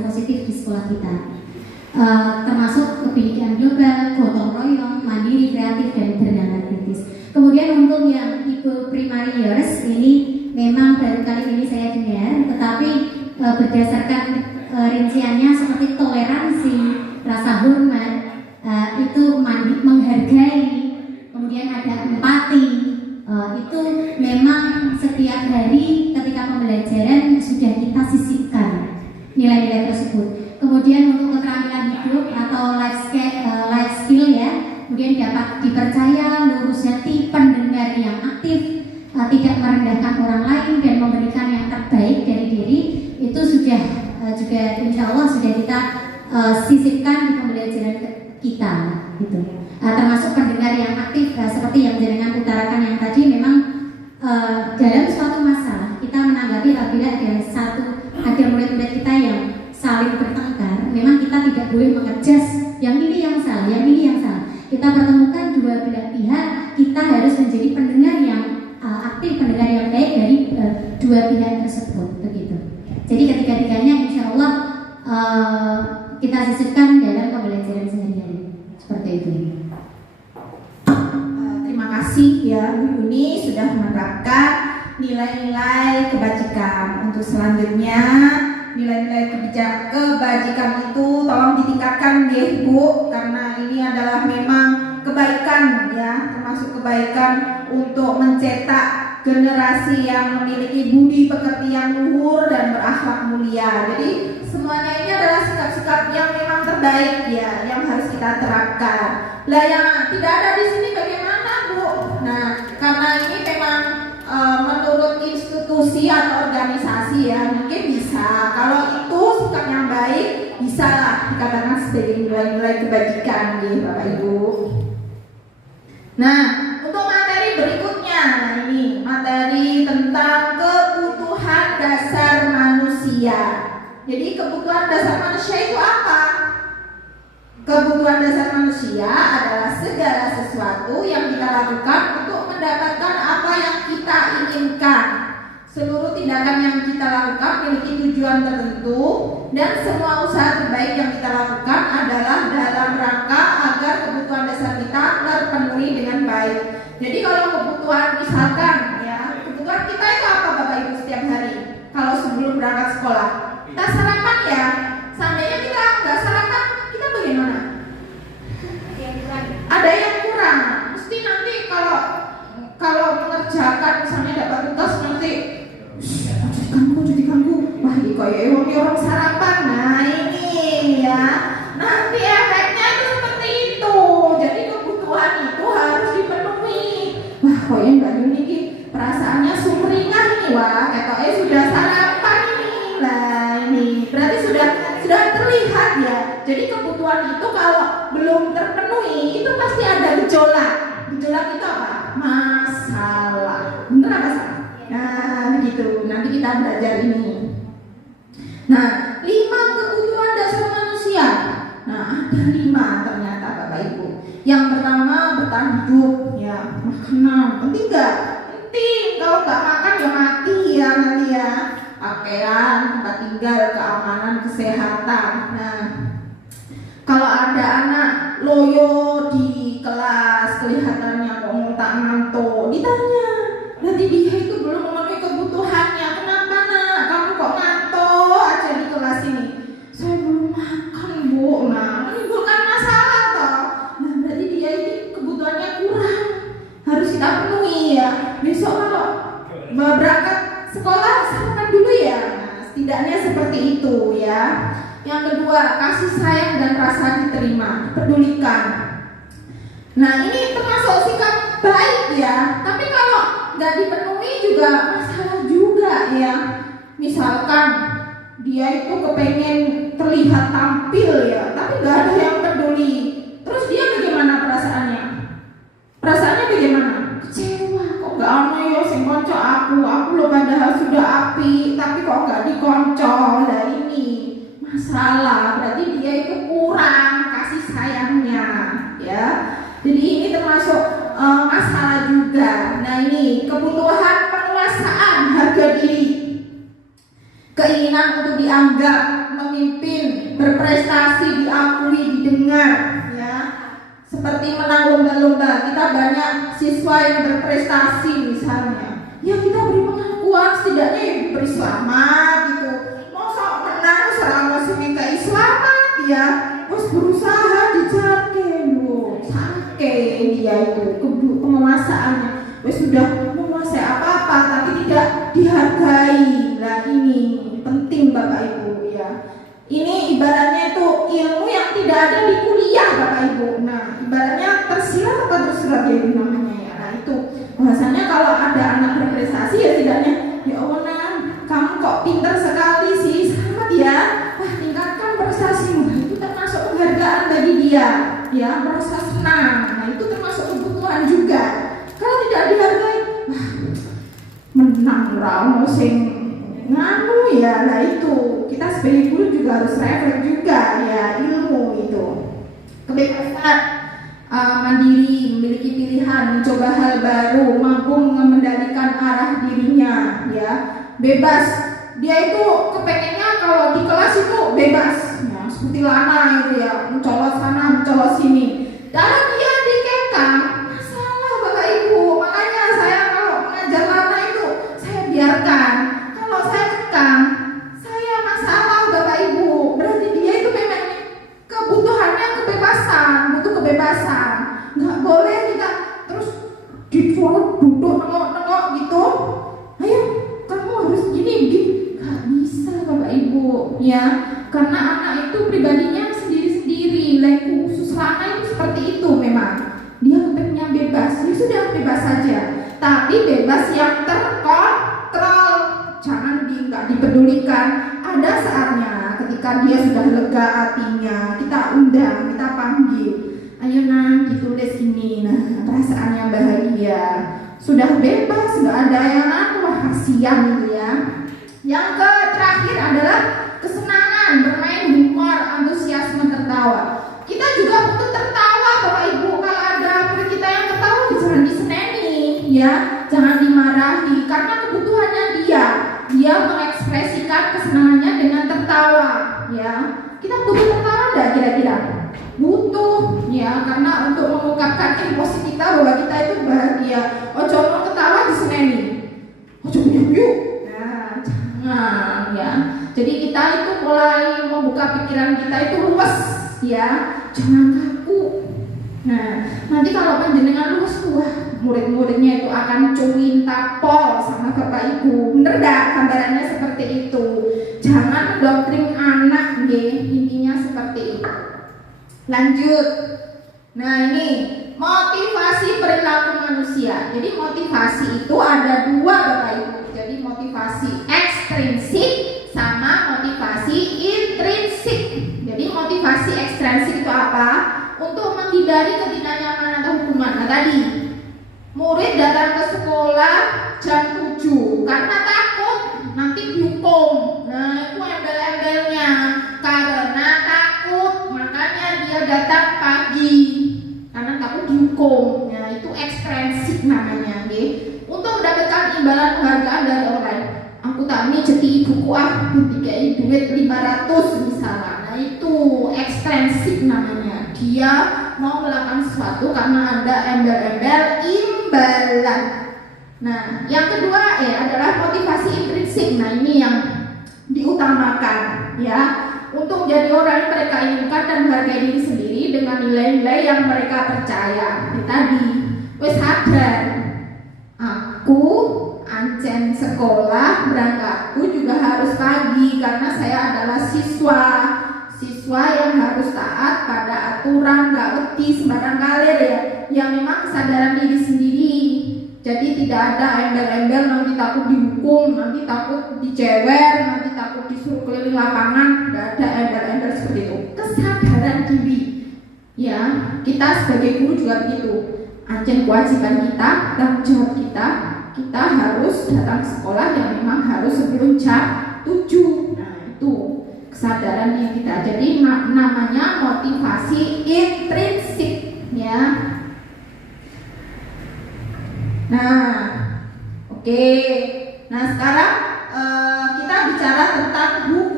termasuk kebijakan global, gotong royong, mandiri, kreatif, dan bernama kritis. Kemudian untuk yang Ibu Primariers ini memang baru kali ini saya dengar, tetapi berdasarkan rinciannya seperti toleransi, rasa hormat, itu menghargai, kemudian ada empati, itu memang setiap hari ketika pembelajaran sudah kita sisipkan nilai-nilai tersebut. Kemudian untuk keterampilan hidup atau life skill ya, kemudian dapat dipercaya, lurus hati, pendengar yang aktif, tidak merendahkan orang lain dan memberikan yang terbaik dari diri, itu sudah juga insya Allah sudah kita sisipkan di pembelajaran kita gitu. Termasuk pendengar yang aktif, seperti yang jenengan utarakan yang tadi, memang dalam suatu masalah kita menanggapi apabila ada murid-murid kita yang saling bertengkar, memang kita tidak boleh mengejas yang ini yang salah, yang ini yang salah. Kita pertemukan dua belah pihak, kita harus menjadi pendengar yang aktif, pendengar yang baik dari dua pihak tersebut, begitu. Jadi ketiga-tiganya insya Allah kita sisipkan dalam pembelajaran sehari-hari, seperti itu. Terima kasih ya Bu Yuni sudah menerapkan nilai-nilai kebajikan. Untuk selanjutnya nilai-nilai kebajikan itu tolong ditingkatkan ya Bu, karena ini adalah memang kebaikan ya, termasuk kebaikan untuk mencetak generasi yang memiliki budi pekerti yang luhur dan berakhlak mulia. Jadi semuanya ini adalah sikap-sikap yang memang terbaik ya, yang harus kita terapkan. Lah yang tidak ada di sini bagaimana Bu? Nah, karena ini memang menurut institusi atau organisasi ya, mungkin bisa. Kalau itu sikap yang baik, bisa lah dikatakan sebagai nilai-nilai kebajikan gitu Bapak Ibu. Nah, untuk materi berikutnya, ini materi tentang kebutuhan dasar manusia. Jadi kebutuhan dasar manusia itu apa? Kebutuhan dasar manusia adalah segala sesuatu yang kita lakukan untuk mendapatkan apa yang kita inginkan. Seluruh tindakan yang kita lakukan memiliki tujuan tertentu, dan semua usaha terbaik yang kita lakukan adalah dalam rangka agar kebutuhan dasar kita terpenuhi dengan baik. Jadi kalau kebutuhan misalkan ya, kebutuhan kita itu apa Bapak Ibu setiap hari? Kalau sebelum berangkat sekolah, kita sarapan ya. Seandainya kita nggak sarapan, kita bagaimana? Ada yang kurang. Mesti nanti kalau mengerjakan misalnya dapat tugas nanti cuci kanku. Wah, ini kayak orang sarapan. Nah, ini ya. Nanti efeknya itu seperti itu. Jadi kebutuhan itu harus dipenuhi. Wah, kok Mbak Yuni ini perasaannya sumringah nih. Wah, ketoknya sudah sarapan ini. Lah, ini berarti sudah terlihat ya. Jadi kebutuhan itu kalau belum terpenuhi itu pasti ada gejolak. Gejolak itu apa? Masalah. Bener apa salah? Nah, begitu. Nanti kita belajar ini. Nah, 5 kebutuhan dasar manusia. Nah, ada 5 ternyata Bapak Ibu. Yang pertama bertahan hidup, ya, makanan. Penting nggak? Penting. Kalau nggak makan ya mati ya nanti ya. Pakaian, tempat tinggal, keamanan, kesehatan. Nah, kalau ada anak loyo di kelas kelihatannya kok ngantuk, ditanya, berarti dia itu belum memenuhi kebutuhannya. Kenapa nak? Kamu kok ngantuk aja di kelas ini? Saya belum makan Bu. Nah, menimbulkan masalah toh. Nah, berarti dia ini kebutuhannya kurang, harus kita penuhi ya. Besok kalau berangkat sekolah sarapan dulu ya. Nah, setidaknya seperti itu ya. Yang kedua, kasih sayang dan rasa diterima, pedulikan. Nah, ini termasuk sikap baik ya. Tapi kalau nggak dipenuhi juga masalah juga ya. Misalkan dia itu kepengen terlihat tampil ya, tapi nggak ada yang peduli. Terus dia bagaimana perasaannya? Perasaannya bagaimana? Kecewa. Kok nggak ada ya sing konco aku lo padahal sudah api, tapi kok nggak dikonco. Nah, ini masalah, berarti dia itu kurang kasih sayangnya ya. Jadi ini termasuk masalah juga. Nah, ini kebutuhan penguasaan harga diri, keinginan untuk dianggap, memimpin, berprestasi, diakui, didengar, ya. Seperti menang lomba-lomba, kita banyak siswa yang berprestasi misalnya. Ya kita beri pengakuan, setidaknya ya diberi selamat gitu. Masa menang selama seminggu selamat ya, terus berusaha dicake loh, sake dia itu penguasaannya. Wes sudah menguasai apa-apa tapi tidak dihargai. Nah ini penting Bapak Ibu ya. Ini ibaratnya itu ilmu yang tidak ada di kuliah Bapak Ibu. Nah ibaratnya tersirat apa tersirat ya namanya ya. Nah itu bahasanya kalau ada anak berprestasi ya setidaknya ya Allah Nan, kamu kok pintar sekali sih, selamat ya. Wah tingkatkan prestasimu. Nah, itu termasuk penghargaan bagi dia ya, merasa senang. Nah itu termasuk kebutuhan juga. Kalau tidak dihargai, wah menang ramo sing nganu ya. Nah itu kita sebagai guru juga harus refleks juga ya, ilmu itu kebebasan, mandiri, memiliki pilihan, mencoba hal baru, mampu mengendalikan arah dirinya ya, bebas. Dia itu kepengennya kalau di kelas itu bebas ya, seperti Lana itu ya, mencolot sana mencolot sini. Dan dia dikekang, masalah Bapak Ibu. Makanya saya kalau mengajar Lana itu saya biarkan. Kalau saya kekang, saya masalah Bapak Ibu. Berarti dia itu memang kebutuhannya kebebasan, butuh kebebasan. Nggak boleh kita terus disuruh duduk nengok-nengok gitu. Ayo, kamu harus gini. Nggak bisa Bapak Ibu ya. Karena anak itu pribadinya sendiri-sendiri. Leku khusus Lana itu seperti itu memang. Dia kepengennya bebas, ya sudah bebas saja. Tapi bebas yang terkontrol. Jangan nggak dipedulikan. Ada saatnya ketika dia sudah lega hatinya, kita undang, kita panggil. Ayo Nan, ditulis ini. Nah, perasaannya bahagia. Sudah bebas, nggak ada yang kasihan gitu ya. Yang terakhir adalah kesenangan, bermain humor, antusiasme, tertawa. Kita juga butuh tertawa Bapak Ibu. Kalau ada murid kita yang tertawa, jangan diseneni ya, jangan dimarahi karena kebutuhannya dia mengekspresikan kesenangannya dengan tertawa ya. Kita butuh tertawa enggak kira-kira? Butuh ya, karena untuk mengungkapkan emosi kita bahwa kita itu bahagia. Ojo mau ketawa diseneni, ojo yuk. Nah jangan ya. Jadi kita itu mulai membuka pikiran kita itu luas ya, jangan kaku. Nah nanti kalau panjenengan luas tuh, murid-muridnya itu akan cuin tapol sama Bapak Ibu. Bener gak gambarannya seperti itu? Jangan mendoktrin anak nggih, intinya seperti itu. Lanjut. Nah ini motivasi perilaku manusia. Jadi motivasi itu ada dua Bapak Ibu. Jadi motivasi ekstrinsik sama motivasi intrinsik. Jadi motivasi ekstrinsik itu apa? Untuk menghindari ketidaknyamanan atau hukuman. Nah tadi murid datang ke sekolah jam 7 karena takut nanti dihukum. Nah itu embel-embelnya, karena takut makanya dia datang pagi karena takut dihukum. Nah itu ekstrinsik namanya nggih. Untuk mendapatkan imbalan penghargaan dari orang lain, aku tak jeti buku dikai duit 500 misalnya. Nah itu ekstrinsik namanya. Dia mau melakukan sesuatu karena ada embel-embel imbalan. Nah, yang kedua adalah motivasi intrinsik. Nah, ini yang diutamakan ya, untuk menjadi orang yang mereka inginkan dan menghargai diri sendiri dengan nilai-nilai yang mereka percaya. Tadi, wes sadar, aku ancen sekolah berangkatku juga harus pagi karena saya adalah siswa yang harus taat pada aturan, gak wedi sembarang kalir ya, yang memang kesadaran diri sendiri. Jadi tidak ada embel-embel nanti takut dihukum, nanti takut dicewer, nanti takut disuruh keliling lapangan. Gak ada embel-embel seperti itu. Kesadaran diri ya, kita sebagai guru juga begitu. Ancen kewajiban kita, tanggung jawab kita harus datang ke sekolah yang memang harus sebelum jam 7. Nah itu kesadaran diri kita. Jadi namanya motivasi intrinsik ya. Nah, oke. Nah sekarang kita bicara tentang hukum.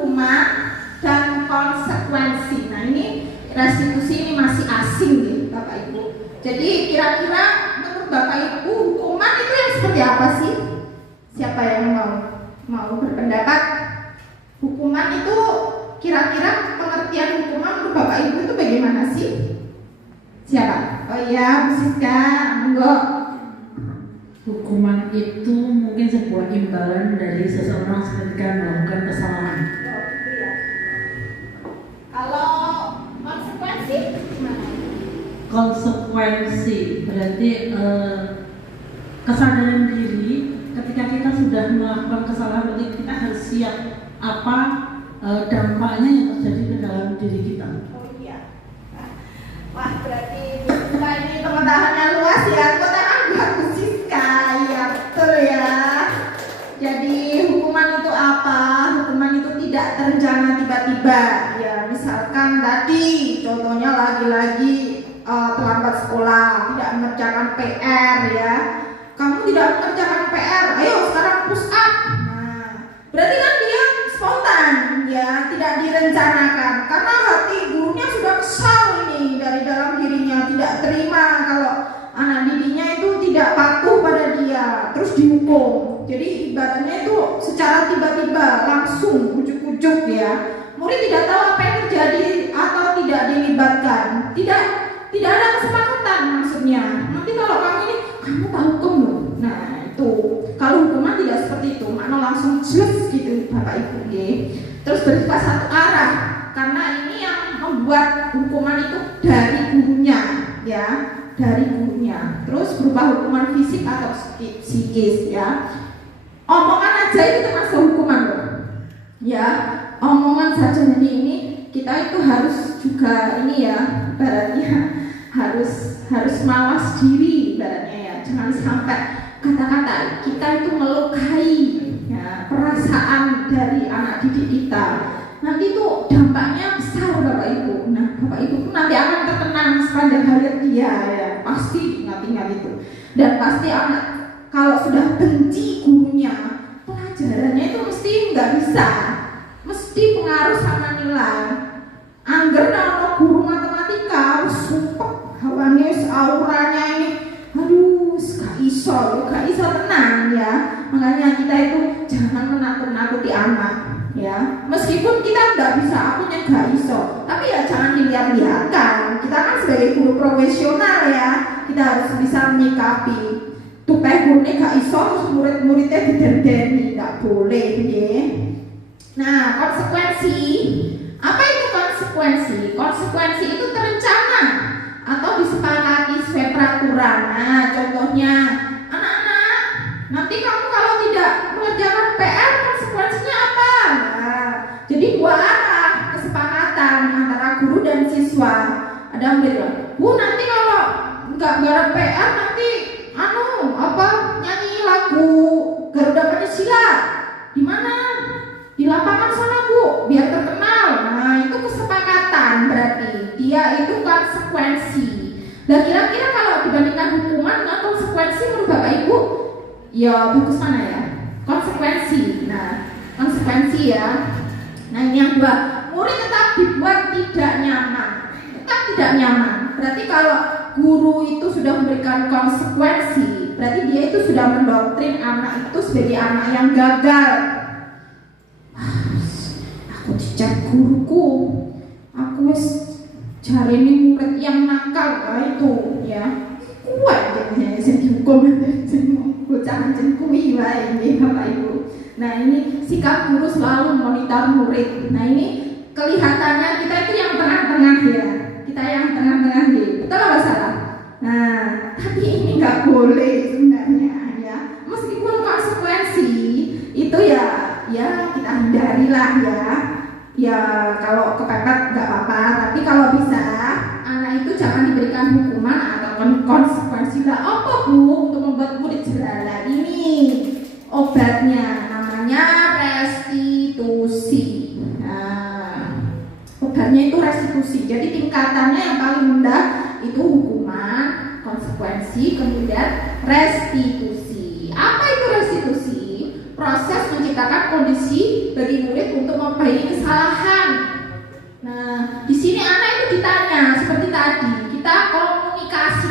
restitusi ini masih asing nih Bapak Ibu. Jadi kira-kira menurut Bapak Ibu hukuman itu yang seperti apa sih? Siapa yang mau berpendapat? Hukuman itu kira-kira pengertian hukuman menurut Bapak Ibu itu bagaimana sih? Siapa? Oh iya, Bu Siska, monggo. Hukuman itu mungkin sebuah imbalan dari seseorang ketika melakukan kesalahan. Kalau konsekuensi gimana? Konsekuensi berarti kesadaran diri ketika kita sudah melakukan kesalahan, berarti kita harus siap apa dampaknya yang terjadi ke dalam diri kita. Oh iya. Wah, berarti Siska ini pengetahuannya luas ya. Pengetahuan bagus Siska, ya betul ya. Jadi hukuman itu apa? Hukuman itu tidak terencana tiba-tiba. Ya, misalkan tadi contohnya lagi-lagi terlambat sekolah, tidak mengerjakan PR ya. Kamu tidak mengerjakan PR, ayo sekarang push up. Nah, berarti kan dia spontan ya, tidak direncanakan karena hati gurunya sudah kesal ini dari dalam dirinya, tidak terima kalau anak didiknya itu tidak patuh pada dia, terus dihukum. Jadi ibaratnya itu secara tiba-tiba langsung ujuk-ujuk ya. Murid tidak tahu apa yang terjadi atau tidak dilibatkan, tidak ada kesepakatan maksudnya. Nanti kalau kamu tak hukum loh. Nah itu kalau hukuman tidak seperti itu, makna langsung jelas gitu Bapak Ibu. Terus bersifat satu arah karena ini yang membuat hukuman itu dari gurunya ya, dari gurunya. Terus berupa hukuman fisik atau psikis ya. Omongan aja itu termasuk hukuman loh. Ya, omongan saja ini kita itu harus juga ini ya, ibaratnya harus mawas diri ibaratnya ya. Jangan sampai kata-kata kita itu melukai ya, perasaan dari anak didik kita. Nanti itu dampaknya besar Bapak Ibu. Nah, Bapak Ibu nanti akan terkenang sepanjang hayat dia ya. Pasti ingat-ingat itu. Dan pasti anak kalau sudah benci gurunya, pelajarannya itu mesti nggak bisa, mesti pengaruh sama nilai. Angger kalau guru matematika, sumpah hawane auranya ini, aduh, gak iso tenang ya. Makanya kita itu jangan menakut-nakuti anak ya. Meskipun kita nggak bisa, akunya gak iso, tapi ya jangan dilihat-lihatkan. Kita kan sebagai guru profesional ya, kita harus bisa menyikapi. Tupeh gurune gak iso terus murid-muridnya didendeni, nggak boleh ya. Nah, konsekuensi. Apa itu konsekuensi? Konsekuensi itu terencana atau disepakati sesuai peraturan. Nah, contohnya anak-anak, nanti kamu kalau tidak mengerjakan PR konsekuensinya apa? Nah, jadi dua arah kesepakatan antara guru dan siswa. Ada murid bilang, Bu, nanti kalau nggak garap PR nanti nyanyi lagu Garuda Pancasila di mana? Di lapangan sana Bu, biar terkenal. Nah itu kesepakatan, berarti dia itu konsekuensi. Nah kira-kira kalau dibandingkan hukuman dengan konsekuensi menurut Bapak Ibu, ya bagus mana ya? Konsekuensi. Nah konsekuensi ya. Nah ini yang dua, murid tetap dibuat tidak nyaman. Tetap tidak nyaman. Berarti kalau guru itu sudah memberikan konsekuensi, berarti dia itu sudah mendoktrin anak itu sebagai anak yang gagal. Aku dicap guruku, aku jarene murid yang nakal, itu ya kuat jadinya sing dihukum bocah anjen kuwi wae nggih Bapak Ibu. Nah ini sikap guru selalu monitor murid. Nah ini kelihatannya kita itu yang tengah-tengah ya, kita yang tengah-tengah gitu, betul apa salah? Nah tapi ini nggak boleh sebenarnya ya, meskipun konsekuensi itu ya kita hindarilah ya kalau kepepet nggak apa-apa, tapi kalau bisa anak itu jangan diberikan hukuman atau konsekuensi. Lah apa Bu untuk membuat murid jerah? Ini obatnya namanya restitusi. Nah obatnya itu restitusi, jadi tingkatannya yang paling rendah itu hukuman, konsekuensi, kemudian restitusi. Apa itu restitusi? Proses menciptakan kondisi bagi murid untuk memperbaiki kesalahan. Nah, di sini anak itu ditanya,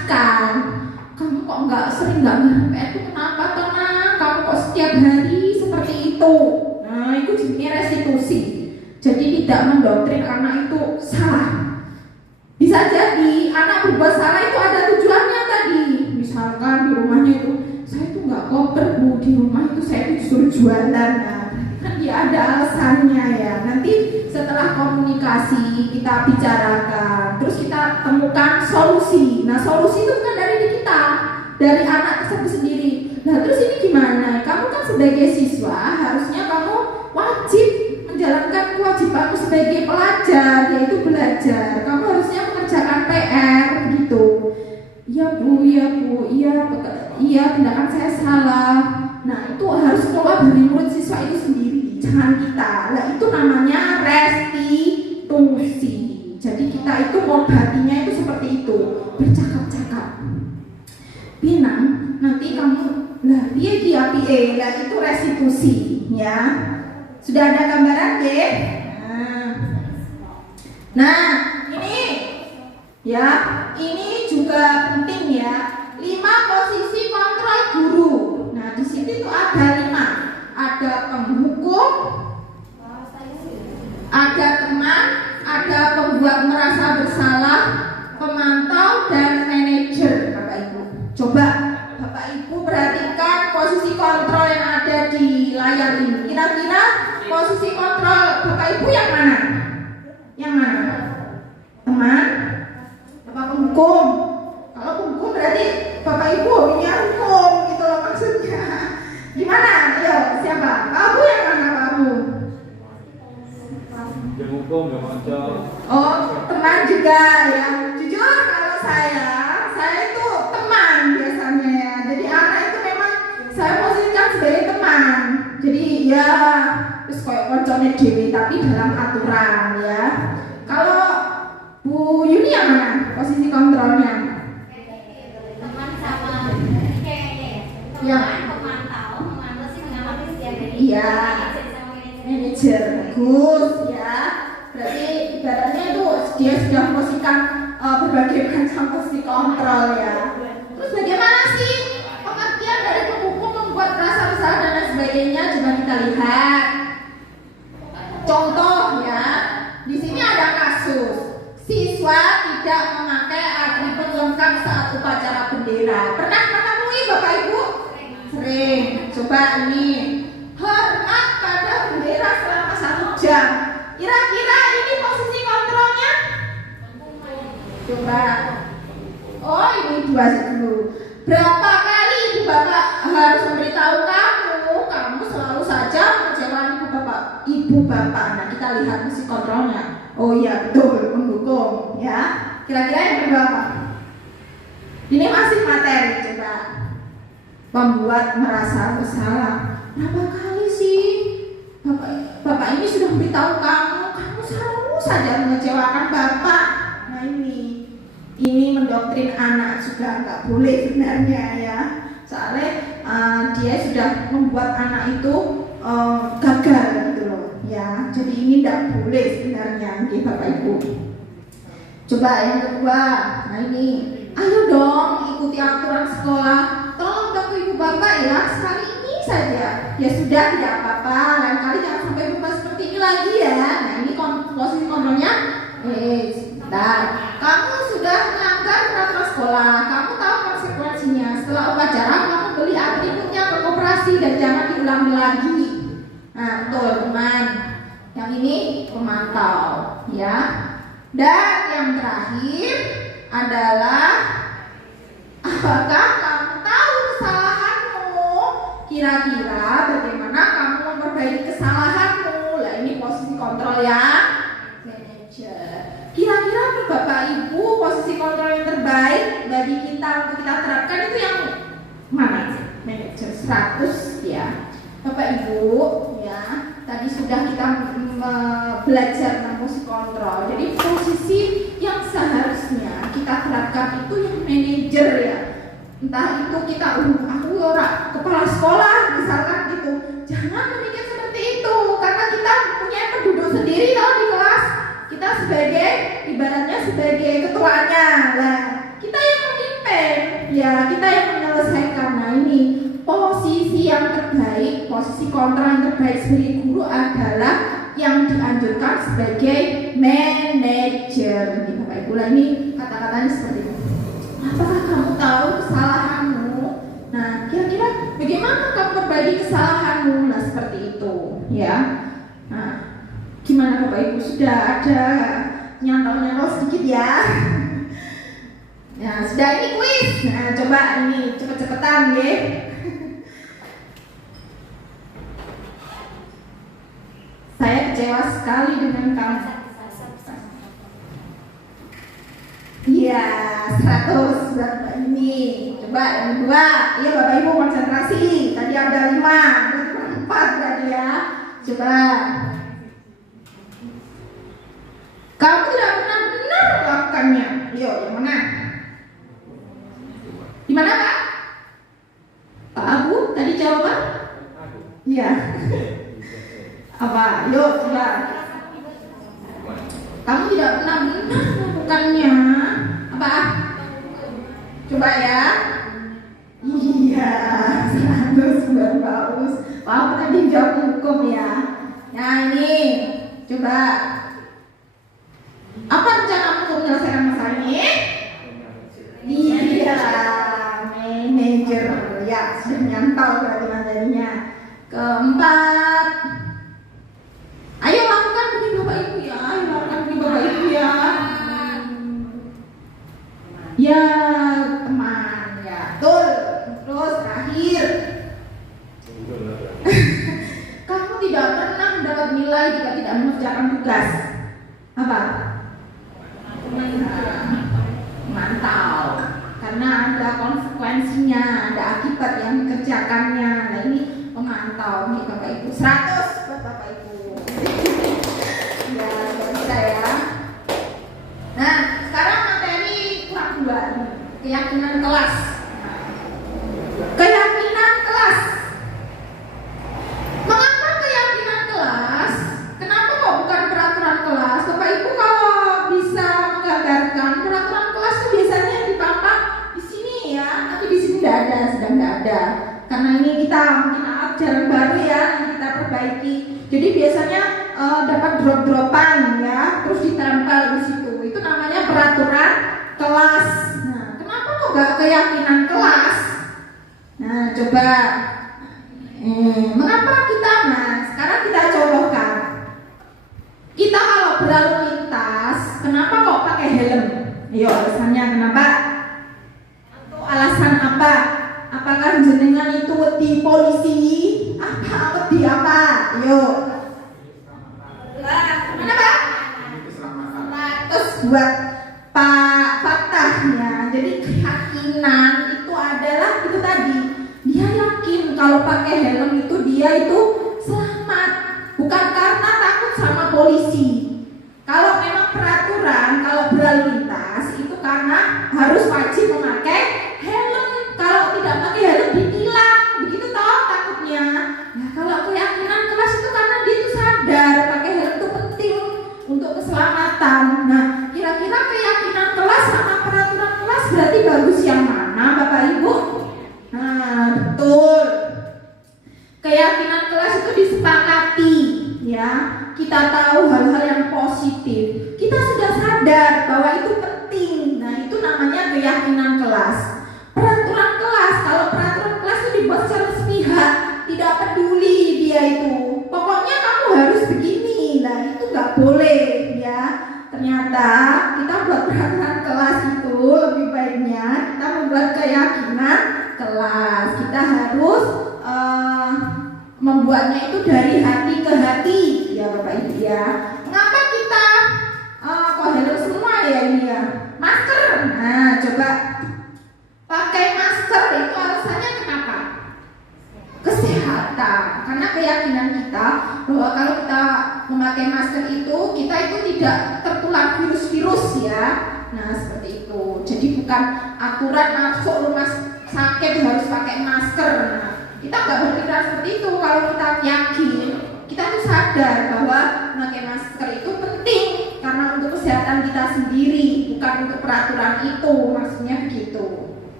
komunikasikan. Kamu kok sering nggak ngerti PR itu kenapa tenang? Kamu kok setiap hari seperti itu? Nah, itu jenisnya restitusi. Jadi tidak mendoktrin anak itu salah. Bisa jadi anak berbuat salah itu ada tujuannya tadi. Misalkan di rumahnya itu, saya itu nggak koper Bu, di rumah itu saya itu disuruh jualan. Nah, kan dia ada alasannya ya. Nanti setelah komunikasi kita bicarakan, terus kita temukan solusi. Nah, solusi itu bukan dari diri kita, dari anak tersebut sendiri. Nah, terus ini gimana? Kamu kan sebagai siswa harusnya kamu wajib menjalankan kewajibanmu sebagai pelajar, yaitu belajar. Kamu harusnya mengerjakan PR begitu. Iya Bu, iya tindakan saya salah. Nah, itu harus keluar dari mulut siswa itu sendiri, jangan kita. Nah, itu namanya restitusi. Jadi kita itu mengobatinya itu seperti itu, bercakap-cakap. Pinang, nanti kamu, nah dia lah itu restitusi, ya. Sudah ada gambaran ya? Nah, ini ya, ini juga penting ya. 5 posisi kontrol guru. Nah, di sini tuh ada 5. Ada penghukum, ada teman, ada pembuat merasa bersalah, pemantau, dan manajer, Bapak Ibu. Coba Bapak Ibu perhatikan posisi kontrol yang ada di layar ini. Kira-kira posisi kontrol Bapak Ibu yang mana? Yang mana? Teman? Bapak penghukum? Kalau penghukum berarti Bapak Ibu hobinya hukum gitu loh maksudnya. Gimana? Ayo, siapa? Kamu yang mana kamu? Yang hukum, yang macam. Oh, teman juga ya. Jujur kalau saya itu teman biasanya ya. Jadi anak itu memang saya posisikan sebagai teman. Jadi ya terus kayak koncone dewi tapi dalam aturan ya. Kalau Bu Yuni yang mana posisi kontrolnya? Teman sama Ya. pemantau sih mengamati setiap hari. Iya. Manajer bagus ya. Berarti ibaratnya itu dia sudah memposisikan berbagai macam posisi kontrol ya. Terus bagaimana sih pengertian dari penghukum membuat rasa bersalah dan lain sebagainya? Coba kita lihat. Contoh ya, di sini ada kasus siswa tidak memakai atribut lengkap saat upacara bendera. Pernah menemui Bapak Ibu? Sering. Coba ini hormat pada bendera selama 1 jam. Kira-kira ini posisi kontrolnya? Coba. Oh, ini 2 dulu. Berapa kali Ibu Bapak harus memberitahu kamu selalu saja mengecewakan Ibu Bapak. Nah, kita lihat posisi kontrolnya. Oh iya, betul, mendukung ya. Kira-kira yang kedua apa? Ini masih materi, coba. Membuat merasa bersalah. Berapa kali sih Bapak ini sudah memberitahu kamu selalu saja mengecewakan Bapak. Nah, ini mendoktrin anak juga nggak boleh sebenarnya ya. Soalnya dia sudah membuat anak itu gagal gitu loh ya. Jadi ini tidak boleh sebenarnya Bapak Ibu. Coba yang kedua. Nah, ini ayo dong ikuti aturan sekolah. Tolong bantu Ibu Bapak ya, sekali ini saja. Ya sudah, tidak apa-apa. Lain kali jangan sampai berubah seperti ini lagi ya. Nah, ini posisi kontrolnya. Sebentar. Kamu sudah melanggar peraturan sekolah. Kamu tahu konsekuensinya. Setelah upacara kamu beli atributnya ke koperasi dan jangan diulangi lagi. Nah, betul teman. Yang ini pemantau ya. Dan yang terakhir adalah apakah kamu tahu kesalahanmu? Kira-kira bagaimana kamu memperbaiki kesalahanmu? Lah, ini posisi kontrol ya, manajer. Kira-kira Bapak Ibu posisi kontrol yang terbaik bagi kita untuk kita terapkan itu yang mana? Manajer 100 ya. Bapak Ibu ya, tadi sudah kita belajar tentang posisi kontrol. Jadi posisi yang seharusnya kita terapkan itu yang manajer ya. Entah itu kita aku orang kepala sekolah misalkan gitu. Jangan memikir seperti itu karena kita punya penduduk sendiri kalau di kelas. Kita sebagai ibaratnya sebagai ketuanya lah. Kita yang memimpin absen, ya kita yang menyelesaikan. Nah ini posisi yang terbaik, posisi kontrol yang terbaik sebagai guru adalah yang dianjurkan sebagai manajer. Bapak Ibu, ini kata-katanya seperti ini. Apakah kamu tahu kesalahanmu? Nah, kira-kira bagaimana kamu perbaiki kesalahanmu? Nah, seperti itu, ya. Nah, gimana Bapak Ibu, sudah ada nyantol-nyantol sedikit ya? Ya, sudah, ini kuis. Nah, coba ini cepet-cepetan ya. Saya kecewa sekali dengan kamu. Iya, 100 berapa ini? Coba yang kedua. Iya Bapak Ibu konsentrasi. Tadi ada 5, berarti 4 berarti ya. Coba. Kamu tidak pernah benar melakukannya. Yuk, yang mana? Di mana Pak? Pak Abu tadi jawaban? Iya. Apa? Yuk, coba. Kamu tidak pernah benar melakukannya. Apa? Coba ya. Iya, 100 bagus. Wow, tadi jawab hukum ya. Nah ini, coba. Apa rencana untuk menyelesaikan masalah ini? Iya, manajer. Ya, sudah nyantol berarti materinya. Keempat. Ayo lakukan begini Bapak Ibu ya. Ayo lakukan begini Bapak Ibu ya. Ya teman ya. Betul. Terus terakhir. Kamu tidak pernah mendapat nilai jika tidak mengerjakan tugas. Apa? Mantau. Karena ada konsekuensinya, ada akibat yang dikerjakannya. Nah ini memantau nih Bapak Ibu. 100 buat Bapak Ibu. Ya, bisa ya. Nah, sekarang materi kurang 2. Keyakinan kelas. Keyakinan kelas. Mengapa keyakinan kelas? Kenapa kok bukan peraturan kelas? Bapak Ibu kalau bisa menggambarkan peraturan kelas itu biasanya dipampang di sini ya, tapi di sini tidak ada, sedang tidak ada. Karena ini kita mungkin ajaran baru ya, yang kita perbaiki. Jadi biasanya dapat drop-dropan ya, terus ditempel di situ. Itu namanya peraturan kelas. Nah, kenapa kok gak keyakinan kelas? Nah, coba. Mengapa kita? Nah, sekarang kita contohkan. Kita kalau berlalu lintas, kenapa kok pakai helm? Ayo, alasannya kenapa? Atau alasan apa? Apakah jenengan itu di polisi? Apa di apa? Ayo. Mana Pak? Terus buat Pak Fatah ya. Jadi keyakinan itu adalah itu tadi. Dia yakin kalau pakai helm itu dia itu selamat, bukan karena takut sama polisi. Kalau memang peraturan kalau berlalu lintas itu karena harus wajib memakai helm. Kalau tidak pakai helm ditilang, begitu toh takutnya. Nah, kalau keyakinan kelas itu karena dia itu sadar pakai helm itu penting untuk keselamatan. Nah, kira-kira keyakinan kelas sama peraturan kelas berarti bagus yang mana, Bapak Ibu? Nah, betul. Keyakinan kelas itu disepakati, ya. Kita tahu hal-hal yang positif. Kita sudah sadar bahwa itu penting. Nah, itu namanya keyakinan kelas. Peraturan kelas, kalau peraturan kelas itu dibuat secara sepihak, tidak peduli dia itu. Pokoknya kamu harus begini. Nah, itu nggak boleh, ya. Ternyata kita buat peraturan kelas itu lebih baiknya kita membuat keyakinan kelas. Kita harus membuatnya itu dari hati ke hati, ya Bapak Ibu ya. Mengapa kita kok helm semua ya ini ya? Masker. Nah, coba pakai masker itu alasannya kenapa? Kesehatan. Karena keyakinan kita bahwa kalau kita memakai masker itu kita itu tidak tertular virus-virus ya. Nah, seperti itu. Jadi bukan aturan masuk rumah sakit harus pakai masker. Nah, kita nggak berpikir seperti itu. Kalau kita yakin, kita tuh sadar bahwa memakai masker itu penting karena untuk kesehatan kita sendiri, bukan untuk peraturan itu. Maksudnya begitu.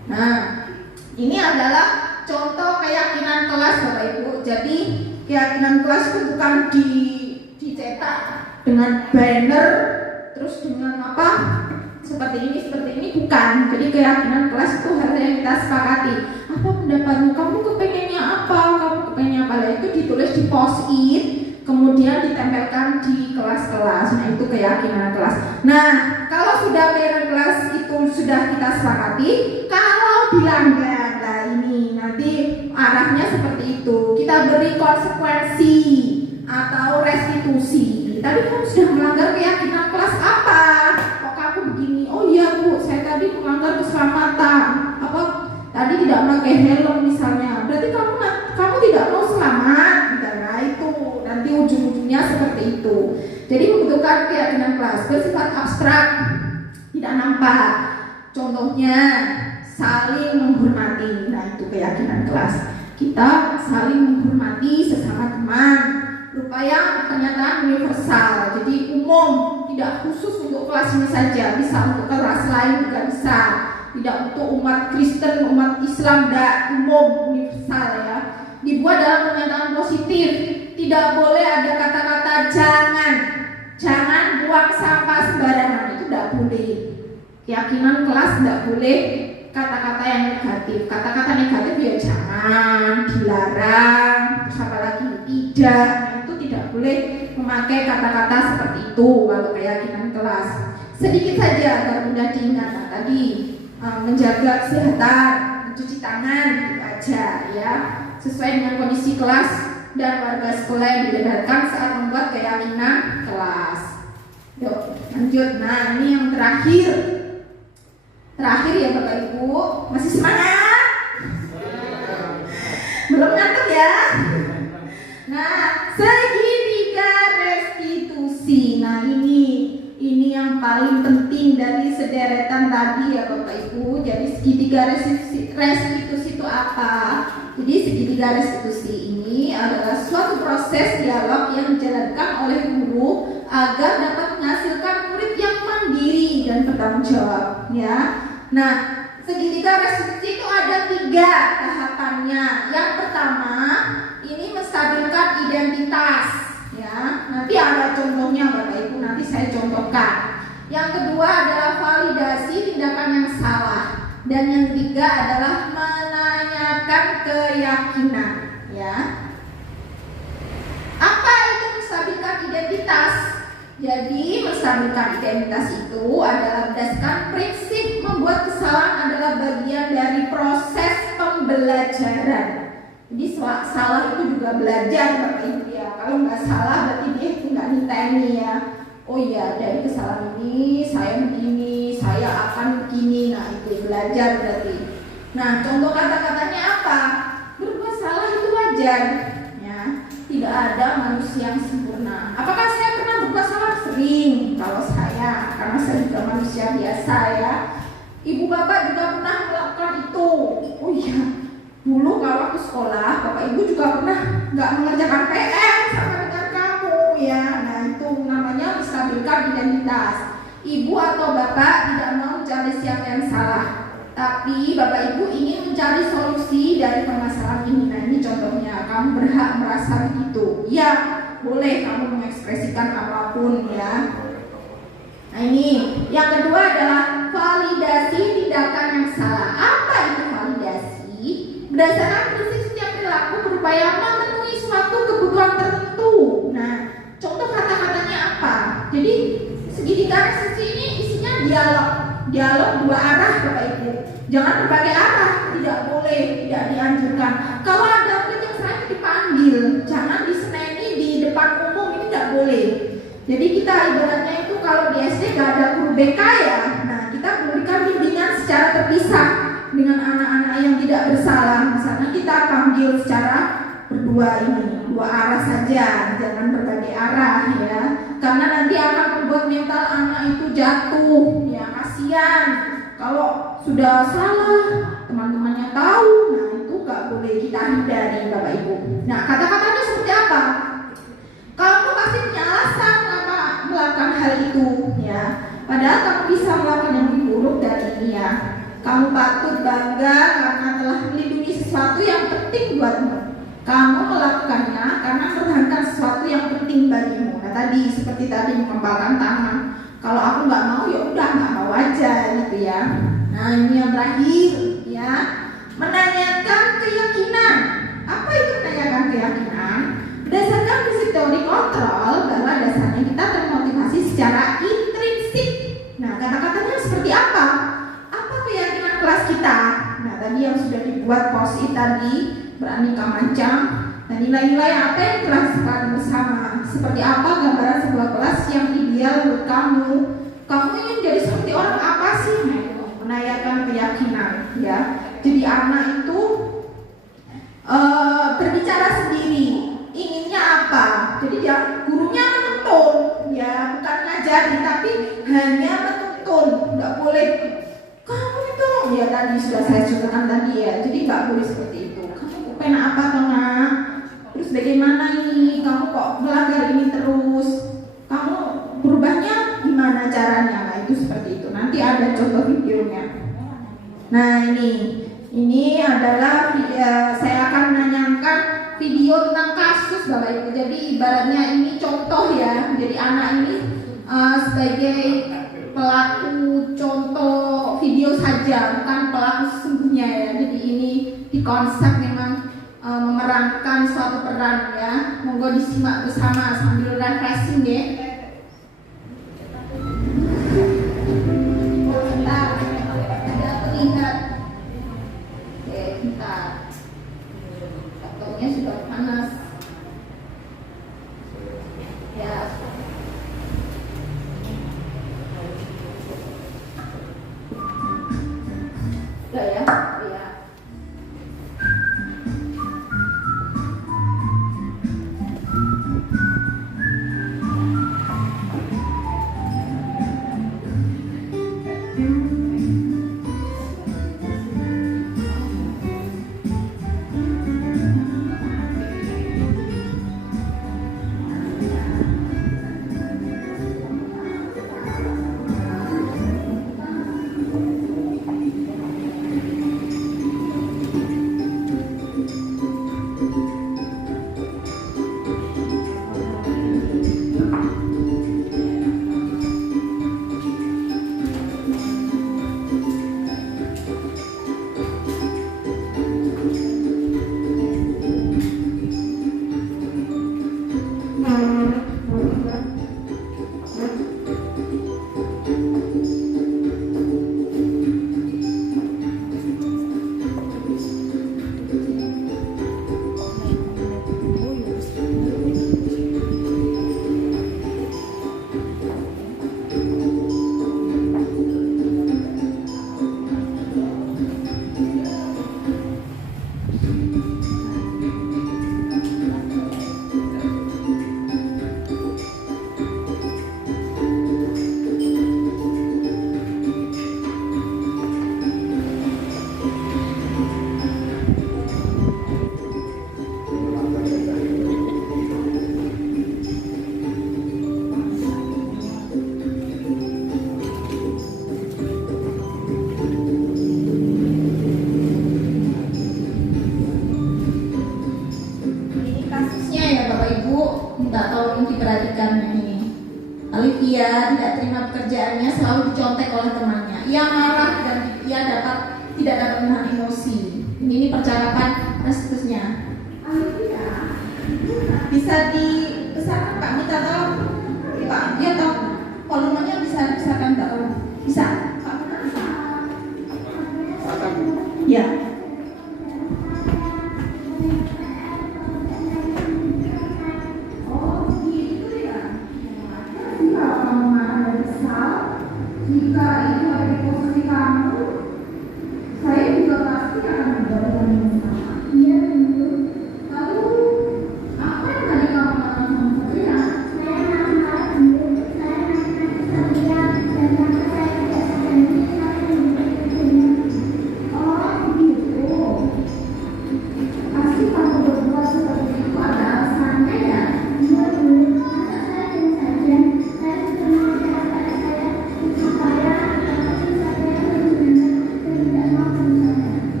Nah, ini adalah contoh keyakinan kelas Bapak Ibu. Jadi keyakinan kelas itu bukan dicetak dengan banner terus dengan apa seperti ini bukan. Jadi keyakinan kelas itu hal yang kita sepakati. Apa pendapatmu? Kamu kepengennya apa? Kamu kepengennya apa? Itu ditulis di post-it, kemudian ditempelkan di kelas-kelas. Nah, itu keyakinan kelas. Nah, kalau sudah keyakinan kelas itu sudah kita sepakati, kalau dilanggar, nah ini nanti arahnya seperti itu. Kita beri konsekuensi atau restitusi. Tapi kamu sudah melanggar keyakinan kelas apa? Kok kamu begini? Oh iya Bu, saya tadi melanggar keselamatan. Apa? Tadi tidak pakai helm misalnya. Berarti kamu tidak mau selamat. Nah itu nanti ujung-ujungnya seperti itu. Jadi membutuhkan keyakinan kelas bersifat abstrak, tidak nampak. Contohnya saling menghormati. Nah itu keyakinan kelas. Kita saling menghormati sesama teman. Berupaya pernyataan universal, jadi umum, tidak khusus untuk kelas ini saja, bisa untuk kelas lain juga bisa, tidak untuk umat Kristen, umat Islam, tidak umum, universal ya. Dibuat dalam pernyataan positif, tidak boleh ada kata-kata jangan buang sampah sembarangan, itu tidak boleh. Keyakinan kelas tidak boleh kata-kata yang negatif. Kata-kata negatif ya jangan, dilarang, terus apa lagi tidak. Tidak boleh memakai kata-kata seperti itu kalau keyakinan kelas. Sedikit saja agar mudah diingat. Tadi menjaga kesehatan, mencuci tangan, itu aja ya. Sesuai dengan kondisi kelas dan warga sekolah yang dibenarkan saat membuat keyakinan kelas. Yuk lanjut. Nah ini yang terakhir ya Bapak Ibu. Masih semangat? Belum ngantuk ya? Nah, segitiga restitusi. Nah, ini yang paling penting dari sederetan tadi ya Bapak Ibu. Jadi segitiga restitusi itu apa? Jadi segitiga restitusi ini adalah suatu proses dialog yang dijalankan oleh guru agar dapat menghasilkan murid yang mandiri dan bertanggung jawab ya. Nah, segitiga restitusi itu ada 3 tahapannya. Yang pertama ini menstabilkan identitas ya. Nanti ada contohnya Bapak Ibu, nanti saya contohkan. Yang kedua adalah validasi tindakan yang salah. Dan yang ketiga adalah menanyakan keyakinan ya. Apa itu menstabilkan identitas? Jadi menstabilkan identitas itu adalah berdasarkan prinsip membuat kesalahan adalah bagian dari proses pembelajaran. Jadi salah itu juga belajar Bapak Ibu ya. Kalau nggak salah berarti dia itu nggak niteni ya. Oh iya dari kesalahan ini saya begini, saya akan begini. Nah itu belajar berarti. Nah contoh kata-katanya apa? Berbuat salah itu wajar ya. Tidak ada manusia yang sempurna. Apakah saya pernah berbuat salah? Sering. Kalau saya, karena saya juga manusia biasa ya. Ibu bapak juga pernah melakukan itu. Oh iya. Dulu kalau waktu sekolah, Bapak Ibu juga pernah nggak mengerjakan PR sama dengan kamu ya. Nah itu namanya menstabilkan identitas. Ibu atau Bapak tidak mau mencari siapa yang salah, tapi Bapak Ibu ingin mencari solusi dari permasalahan ini. Nah ini contohnya, kamu berhak merasa begitu. Ya boleh kamu mengekspresikan apapun ya. Nah ini yang kedua adalah validasi tindakan yang salah. Apa itu validasi? Berdasarkan prinsip setiap perilaku berupaya memenuhi suatu kebutuhan tertentu. Nah, contoh kata-katanya apa? Jadi segitiga restitusi ini isinya dialog 2 arah Bapak Ibu. Jangan berbagai arah, tidak boleh, tidak dianjurkan. Kalau ada murid yang sering dipanggil, jangan diseneni di depan umum, ini tidak boleh. Jadi kita ibaratnya itu kalau di SD gak ada guru BK ya. Nah, kita memberikan bimbingan secara terpisah dengan anak-anak yang tidak bersalah. Misalnya kita panggil secara berdua ini, 2 arah saja, jangan berbagai arah ya. Karena nanti akan membuat mental anak itu jatuh ya, kasihan. Kalau sudah salah, teman-temannya tahu, nah itu gak boleh kita hindari Bapak Ibu. Nah kata-katanya seperti apa? Kamu pasti punya alasan kenapa melakukan hal itu ya. Padahal kamu bisa melakukan yang lebih buruk dari ini ya. Kamu patut bangga karena telah melindungi sesuatu yang penting buatmu. Kamu melakukannya karena mempertahankan sesuatu yang penting bagimu. Nah tadi seperti tadi mengepalkan tangan. Kalau aku nggak mau ya udah nggak mau aja gitu ya. Nah ini yang terakhir ya, menanyakan keyakinan. Apa itu menanyakan keyakinan? Berdasarkan prinsip teori kontrol bahwa dasarnya kita termotivasi secara intrinsik. Nah kata-katanya seperti apa? Apa keyakinan kelas kita? Nah tadi yang sudah dibuat post-it tadi, beraneka macam. Dan nilai-nilai apa yang telah disepakati bersama? Seperti apa gambaran sebuah kelas yang ideal menurut kamu? Kamu ingin jadi seperti orang apa sih? Nah, itu menanyakan keyakinan ya. Jadi anak itu berbicara sendiri, inginnya apa? Jadi dia gurunya menuntun, ya bukan ngajari tapi hanya menuntun, nggak boleh kamu itu ya tadi sudah saya contohkan tadi ya. Jadi nggak boleh seperti itu. Kamu pengen apa nak? Terus bagaimana ini? Kamu kok melanggar ini terus? Kamu berubahnya gimana caranya? Nah itu seperti itu. Nanti ada contoh videonya. Nah ini adalah saya akan menanyakan video tentang kasus Bapak Ibu. Jadi ibaratnya ini contoh ya. Jadi anak ini sebagai pelaku contoh video saja, bukan pelaku sesungguhnya ya. Jadi ini di konsep memang memerankan suatu peran ya. Monggo disimak bersama sambil refreshing ya. Tidak terlihat. Oke, bentar. Laptopnya sudah panas. Ya. Udah ya? Iya. Olivia tidak terima pekerjaannya, selalu dicontek oleh temannya. Ia marah dan ia tidak dapat menahan emosi. Ini percakapan dan seterusnya. Olivia, bisa dibesarkan Pak Mita atau Pak dia tahu volumenya bisa dibesarkan Pak? Bisa? Pak Mita bisa? Ya. Jika itu ada di posisi kamu, saya juga pasti akan mendapatkan yang sama. Iya, betul. Lalu, apa yang tadi kamu katakan sama saya? Saya marah dulu. Saya marah dan sampai saya tidak berani saya memberitahunya. Oh, begitu. Pasti kamu berbuat seperti itu ada alasannya ya? Iya, betul. Masa saya diam saja? Saya sudah menjelaskan saya supaya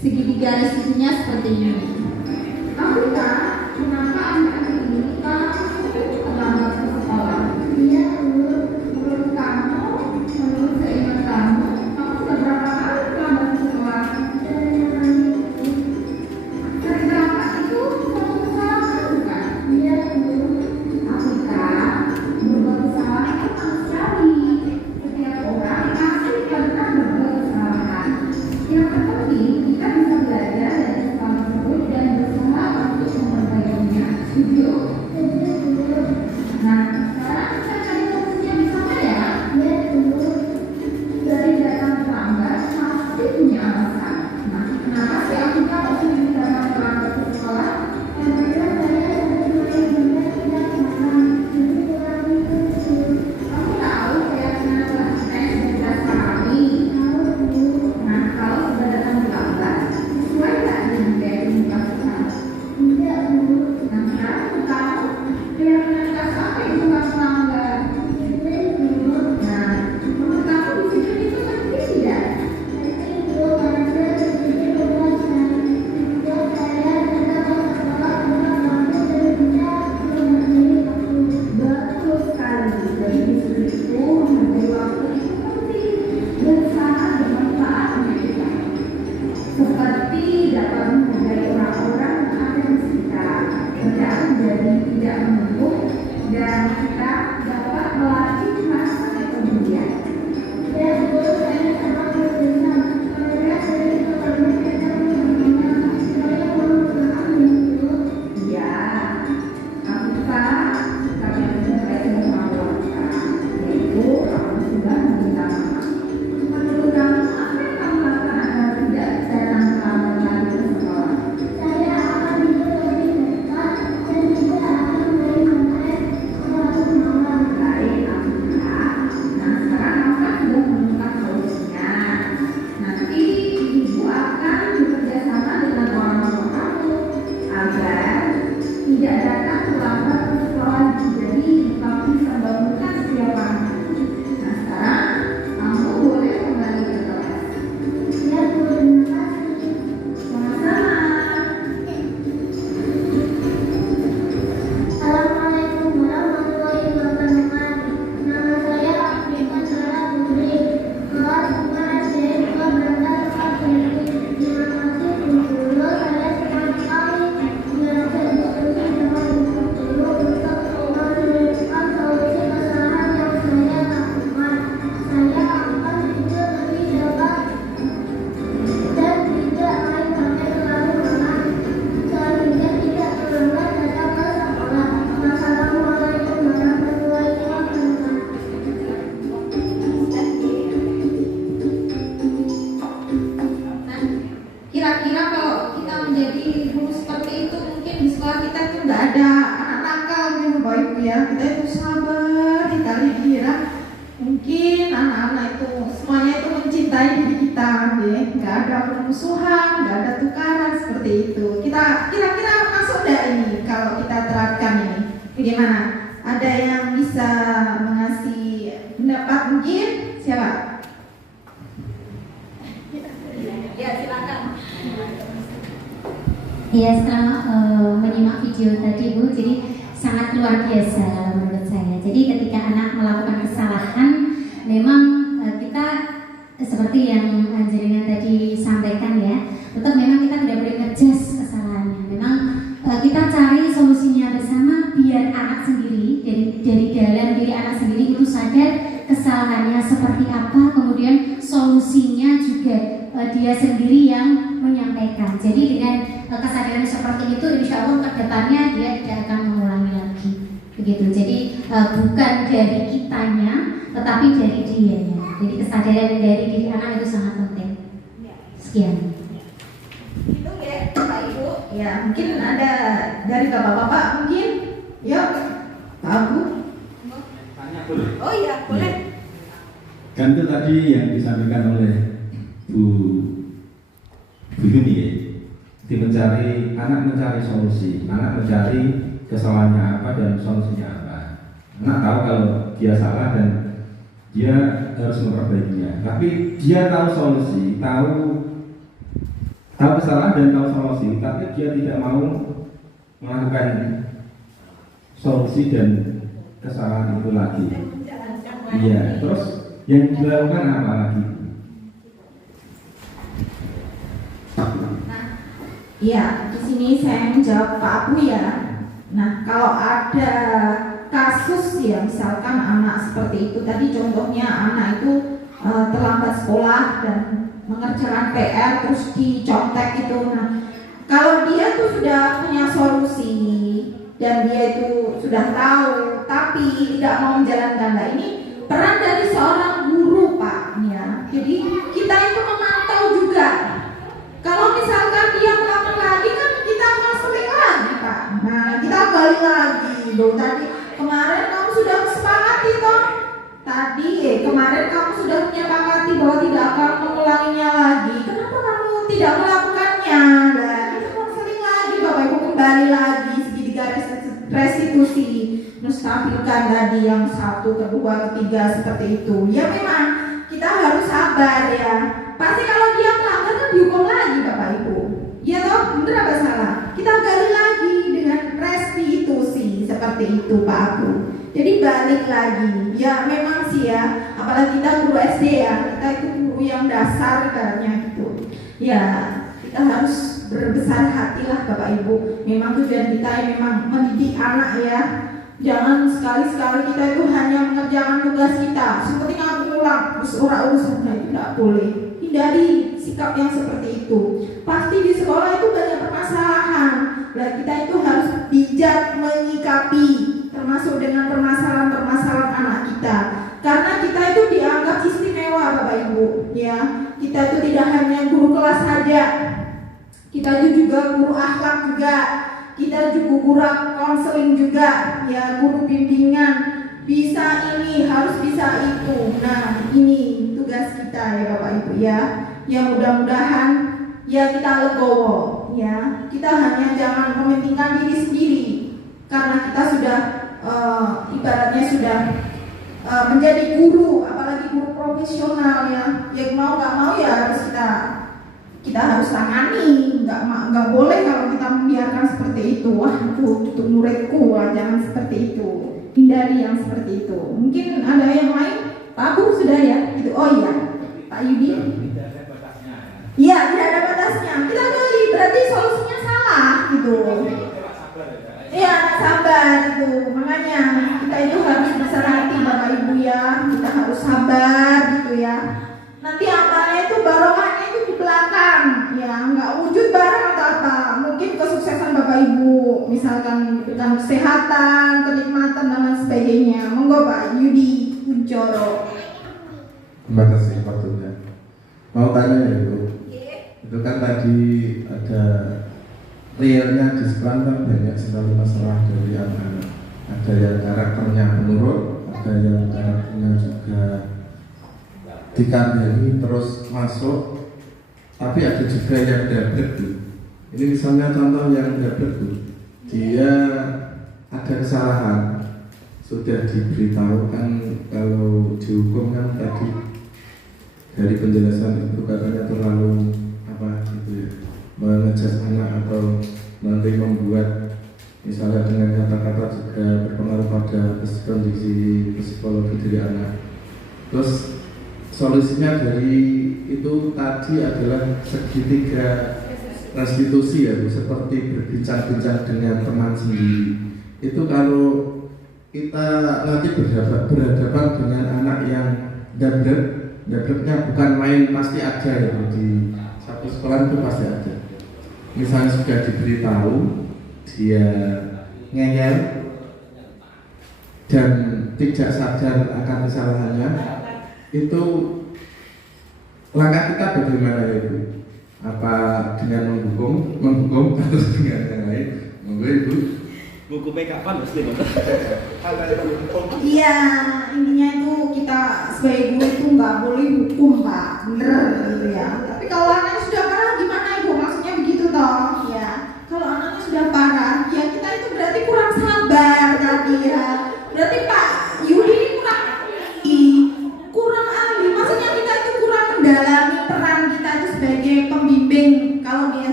segitiga restitusinya seperti ini. Afrika, kenapa anak-anak ini langsung terlambat ke sekolah? Iya, menurut kamu, menurut keinginan kamu sudah berapa kali terlambat ke sekolah? Dari berapa itu satu kesalahan bukan? Iya, Afrika, berbuat kesalahan itu manusiawi. Setiap orang pasti pernah berbuat kesalahan. Yang terpenting kita bisa belajar dari kesalahan tersebut dan berusaha untuk memperbaikinya. Setuju? Nah, sekarang kita cari solusinya bersama ya. Iya, dari datang terlambat pasti punya alasan. Nah, kenapa sih Afrika kok sering datang terlambat ke sekolah? Karena saya kamu tahu keyakinan kelas kelas kami. Nah, kalau sudah datang terlambat, sesuai nggak dengan keyakinan kelas kami? Tidak, Bu. Nah, sekarang kamu keyakinan kelas apa itu nggak melanggar? Nah, menurut kamu disiplin itu penting tidak? Betul sekali. Jadi disiplin itu menghargai waktu itu penting dan sangat bermanfaat untuk kita. Seperti dapat menghargai orang-orang yang ada di sekitar, kerjaan jadi tidak menumpuk dan kita dapat melatih rasa kepedulian. Ya, Afrika, kami mencintai semua wanita, yaitu kamu sudah meminta maaf. Menurut kamu, apa yang kamu lakukan agar tidak datang terlambat lagi ke sekolah? Saya akan tidur lebih cepat dan juga akan baik, Afrika. Nah, sekarang kamu kan sudah menemukan solusinya. Nanti ibu akan bekerja sama dengan orang tua kamu agar tidak datang terlambat ke sekolah. Jadi kamu bisa bangunkan setiap pagi. Nah, sekarang kamu boleh kembali ke kelas. Ya, Bu, terima kasih. Sama-sama. Assalamualaikum warahmatullahi wabarakatuh. Nama saya Afrika Sarah Putri, kelas 5 SD 2 Beranda Sarjati. Terima kasih Bu Guru, saya senang sekali belajar diskusi dengan Bu Guru untuk menemukan solusi kesalahan yang saya lakukan. Saya akan tidur lebih cepat dan tidak main HP terlalu lama sehingga tidak terlambat datang ke sekolah. Wassalamualaikum warahmatullahi wabarakatuh. Kira-kira kalau kita menjadi guru seperti itu, mungkin di sekolah kita itu nggak ada anak nakal gitu, Bapak Ibu ya. Kita itu sabar, dikira mungkin anak-anak itu semuanya itu mencintai diri kita, ya. Nggak ada permusuhan, nggak ada tukaran seperti itu. Kita kira-kira masuk nggak ini kalau kita terapkan ini? Bagaimana? Ada yang bisa mengasih pendapat mungkin? Siapa? Ya, silakan. Ya, setelah menyimak video tadi Bu, jadi sangat luar biasa menurut saya. Jadi ketika anak melakukan kesalahan, memang kita seperti yang Angelina tadi sampaikan ya, tetap memang kita tidak boleh ngejudge kesalahannya. Memang kita cari solusinya bersama biar anak sendiri dari dalam diri anak sendiri itu sadar kesalahannya seperti apa, kemudian solusinya juga dia sendiri yang menyampaikan. Jadi dengan kesadaran seperti itu, insya Allah kedepannya dia tidak akan mengulangi lagi. Begitu. Jadi bukan dari kitanya, tetapi dari dianya. Jadi kesadaran dari diri anak itu sangat penting. Sekian. Itu ya, Bapak Ibu. Ya, mungkin ada dari bapak-bapak mungkin. Yuk, Pak Bu. Tanya boleh? Oh iya, boleh. Kan itu tadi yang disampaikan oleh Bu Yuni ya. Anak mencari solusi, anak mencari kesalahannya apa dan solusinya apa. Anak tahu kalau dia salah dan dia harus memperbaikinya. Tapi dia tahu solusi, tahu tahu kesalahan dan tahu solusi, tapi dia tidak mau melakukan solusi dan kesalahan itu lagi. Iya, terus yang dilakukan apa lagi? Iya, di sini saya menjawab Pak Abu ya. Nah, kalau ada kasus ya, misalkan anak seperti itu tadi contohnya anak itu terlambat sekolah dan mengerjakan PR terus dicontek itu. Nah, kalau dia tuh sudah punya solusi dan dia itu sudah tahu tapi tidak mau menjalankan, nah ini peran dari seorang guru Pak ya. Jadi kita itu memantau juga. Kalau misalkan dia melakukan lagi kan kita konseling lagi Pak. Nah kita balik lagi. Loh tadi kemarin kamu sudah sepakati toh. Kemarin kamu sudah menyepakati bahwa tidak akan mengulanginya lagi. Kenapa kamu tidak melakukannya? Nah kita konseling lagi Bapak Ibu, kembali lagi segitiga restitusi, menstabilkan tadi yang 1, 2, 3 seperti itu. Ya memang kita harus sabar ya. Pasti kalau dia melanggar kan dihukum lagi Bapak Ibu. Ya toh, bener apa salah? Kita gali lagi dengan restitusi seperti itu Pak Abu. Jadi balik lagi, ya memang sih ya, apalagi kita guru SD ya, kita itu guru yang dasar ibaratnya gitu. Ya kita harus berbesar hatilah Bapak Ibu. Memang tujuan kita ya memang mendidik anak ya. Jangan sekali-sekali kita itu hanya mengerjakan tugas kita. Seperti aku ulang, urusan itu tidak boleh. Hindari sikap yang seperti itu. Pasti di sekolah itu banyak permasalahan. Nah, kita itu harus bijak menyikapi, termasuk dengan permasalahan-permasalahan anak kita. Karena kita itu dianggap istimewa Bapak Ibu. Ya, kita itu tidak hanya guru kelas saja. Kita itu juga guru akhlak juga. Kita juga guru konseling juga, ya guru bimbingan, bisa ini, harus bisa itu. Nah ini tugas kita ya Bapak Ibu ya. Ya mudah-mudahan ya kita legowo ya. Kita hanya jangan mementingkan diri sendiri, karena kita sudah ibaratnya sudah menjadi guru, apalagi guru profesional ya. Ya mau nggak mau ya harus kita harus tangani, nggak boleh kalau kita membiarkan seperti itu. Wah itu untuk muridku, jangan seperti itu, hindari yang seperti itu. Mungkin ada yang lain, Pak Abu sudah ya, itu oh iya, Pak Yudi. Iya tidak ada batasnya. Kita gali, berarti solusinya salah gitu. Iya tak sabar itu, makanya kita itu harus besar hati Bapak Ibu ya, kita harus sabar gitu ya. Nanti amalnya itu barokahnya itu di belakang ya, nggak wujud barang atau apa. Mungkin kesuksesan Bapak Ibu, misalkan dengan kesehatan, kenikmatan dan lain sebagainya. Monggo Pak Yudi Kuncoro. Terima kasih waktunya. Mau tanya ya Bu, itu kan tadi ada realnya di sekolah kan banyak sekali masalah dari anak-anak. Ada yang karakternya menurun, ada yang karakternya juga dikandani terus masuk, tapi ada juga yang dablek Bu. Ini misalnya contoh yang dablek Bu, dia ada kesalahan, sudah diberitahu kan kalau dihukum kan tadi dari penjelasan itu katanya terlalu apa gitu ya, mengejas anak atau nanti membuat misalnya dengan kata-kata juga berpengaruh pada kondisi psikologi dari anak. Terus solusinya dari itu tadi adalah segitiga restitusi ya Bu, seperti berbincang-bincang dengan teman sendiri. Itu kalau kita nanti berhadapan dengan anak yang dableknya bukan main, pasti ada ya Bu, di satu sekolah itu pasti ada. Misalnya sudah diberitahu dia ngeyel dan tidak sadar akan kesalahannya, itu langkah kita bagaimana ya Bu? Apa dengan menghukum atau dengan yang lain? Monggo Ibu. Hukumnya kapan mesti Bapak? Iya, intinya itu kita sebagai guru itu nggak boleh hukum Pak, bener gitu ya. Tapi kalau anaknya sudah parah gimana Ibu? Maksudnya begitu toh? Ya, kalau anaknya sudah parah, ya kita itu berarti kurang sabar tadi ya. Berarti Pak Yudi ini kurang ahli. Maksudnya kita itu kurang mendalami peran kita itu sebagai pembimbing. Kalau di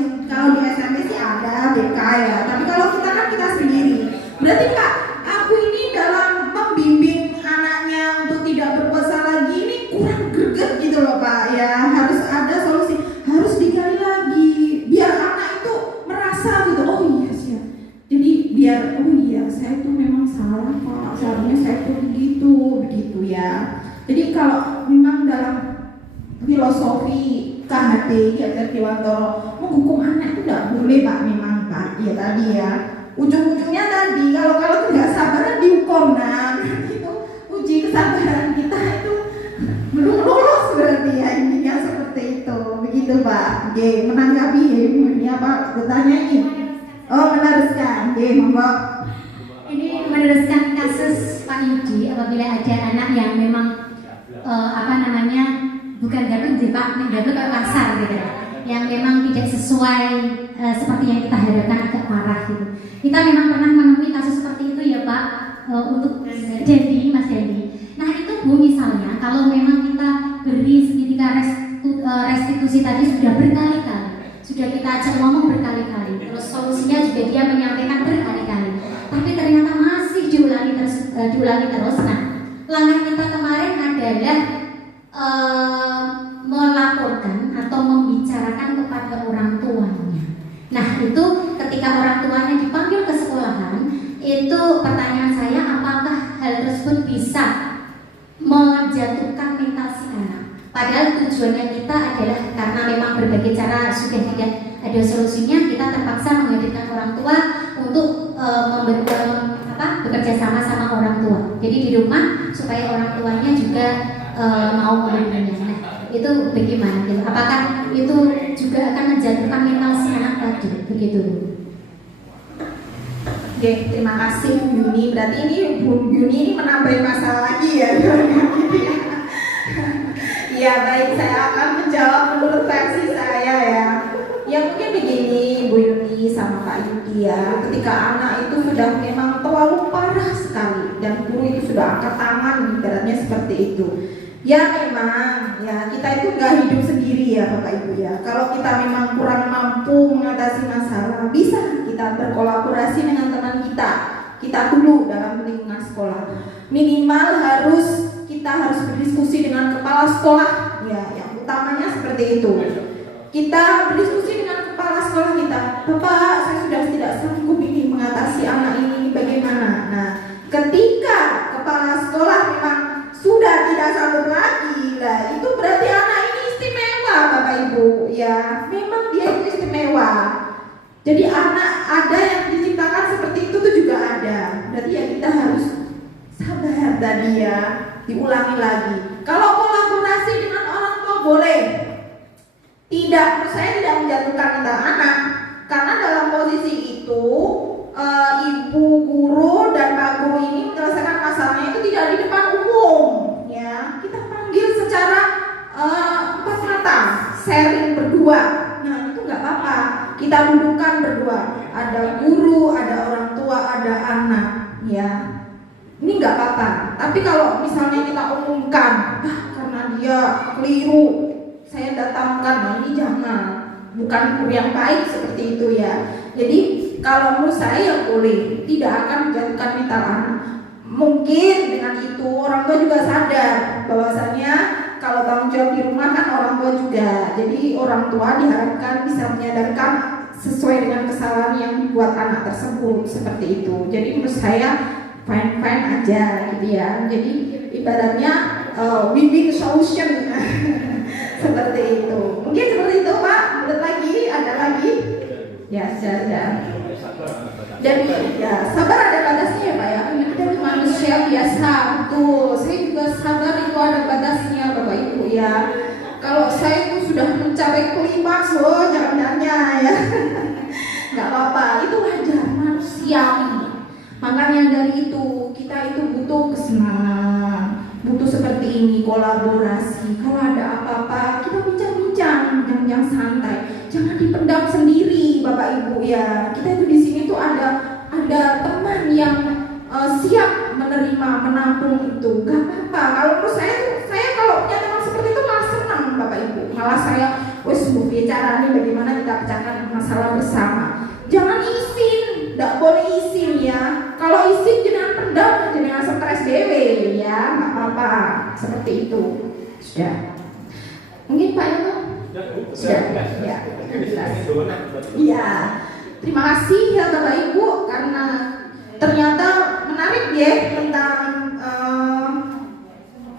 ya. Jadi kalau memang dalam filosofi KHD Dr. Dewantoro menghukum anak itu tidak boleh Pak, memang Pak, ya tadi ya. Ujung-ujungnya tadi kalau tidak sabaran dihukum, nah itu uji kesabaran kita itu belum lulus berarti ya, intinya seperti itu. Begitu Pak. Oke, menanggapi ini apa bertanya ini? Oh, meneruskan. Oke, monggo. Ini meneruskan kasus Pak Yudi, apabila ada anak yang memang bukan gabut sih Pak, gabut kayak kasar gitu, yang memang tidak sesuai seperti yang kita harapkan, agak marah gitu. Kita memang pernah menemui kasus seperti itu ya Pak, untuk Dendi, Mas Dendi. Nah itu Bu, misalnya kalau memang kita beri seketika restitusi tadi sudah berkali-kali, sudah kita ajak ngomong berkali-kali, terus solusinya juga dia menyampaikan berkali-kali, tapi ternyata masih diulangi terus. Nah, langkah kita kemarin adalah melaporkan atau membicarakan kepada orang tuanya. Nah, itu ketika orang tuanya dipanggil ke sekolahan, itu pertanyaan saya, apakah hal tersebut bisa menjatuhkan mental si anak? Padahal tujuannya kita adalah karena memang berbagai cara sudah tidak ada solusinya, kita terpaksa menghadirkan orang tua untuk bekerja sama orang tua. Jadi di rumah supaya orang tuanya juga mau memberinya. Nah, itu bagaimana? Gitu? Apakah itu juga akan menjatuhkan mental si anak tadi? Begitu. Oke, terima kasih Bu Yuni. Berarti ini Bu Yuni ini menambahin masalah lagi ya. Iya, baik, saya akan menjawab menurut versi saya ya. Ya mungkin begini Bu Yuni sama Pak Yudi ya, ketika anak itu sudah memang terlalu parah sekali dan guru itu sudah angkat tangan, ibaratnya seperti itu. Ya memang ya, kita itu nggak hidup sendiri ya Bapak Ibu ya. Kalau kita memang kurang mampu mengatasi masalah, bisa kita berkolaborasi dengan teman kita dulu dalam lingkungan sekolah. Minimal kita harus berdiskusi dengan kepala sekolah ya, yang utamanya seperti itu. Kita berdiskusi dengan kepala sekolah kita, Bapak, saya sudah tidak sanggup ini mengatasi anak ini, bagaimana? Nah, ketika kepala sekolah memang sudah tidak sanggup lagi, lah itu berarti anak ini istimewa Bapak Ibu ya, memang dia itu istimewa. Jadi anak ada yang diciptakan seperti itu tuh juga ada. Berarti ya kita harus sabar tadi ya, diulangi lagi. Kalau kolaborasi dengan orang tua boleh. Tidak, saya tidak menjatuhkan mental anak, karena dalam posisi itu ibu guru dan pak guru ini menyelesaikan masalahnya itu tidak di depan umum, ya. Kita panggil secara empat mata, sharing berdua. Nah itu nggak apa-apa. Kita dudukkan berdua. Ada guru, ada orang tua, ada anak, ya. Ini nggak apa-apa. Tapi kalau misalnya kita umumkan, karena dia keliru, saya datangkan, nah ini jangan, bukan guru yang baik seperti itu ya. Jadi kalau menurut saya boleh, tidak akan menjatuhkan mental anak. Mungkin dengan itu orang tua juga sadar bahwasanya kalau tanggung jawab di rumah kan orang tua juga. Jadi orang tua diharapkan bisa menyadarkan sesuai dengan kesalahan yang dibuat anak tersebut seperti itu. Jadi menurut saya fine aja gitu ya. Jadi ibaratnya win-win solution. Seperti itu. Mungkin seperti itu Pak. Menurut lagi, ada lagi? Ya, saja. Jadi ya sabar ada batasnya ya Pak ya. Kita manusia biasa, betul. Saya juga sabar itu ada batasnya Bapak Ibu ya. Kalau saya itu sudah mencapai klimaks loh, jangan-jangannya ya. Nggak apa-apa, itu wajar, manusiawi. Makanya dari itu kita itu butuh kesenangan. Butuh seperti ini, kolaborasi. Kalau ada apa-apa, kita bincang-bincang yang santai. Jangan dipendam sendiri, Bapak Ibu ya. Kita itu di sini tuh ada teman yang siap menerima, menampung itu. Gak apa-apa. Kalau menurut saya kalau punya teman seperti itu malah senang, Bapak Ibu. Malah saya, bicara nih bagaimana kita pecahkan masalah bersama. Jangan isin, tidak boleh isin ya. Kalau isin jangan pendam, jangan stres dewe ya, nggak apa-apa. Seperti itu. Sudah. Mungkin Pak Yono? Sudah. Ya. Iya. Terima kasih ya Bapak Ibu karena ternyata menarik ya tentang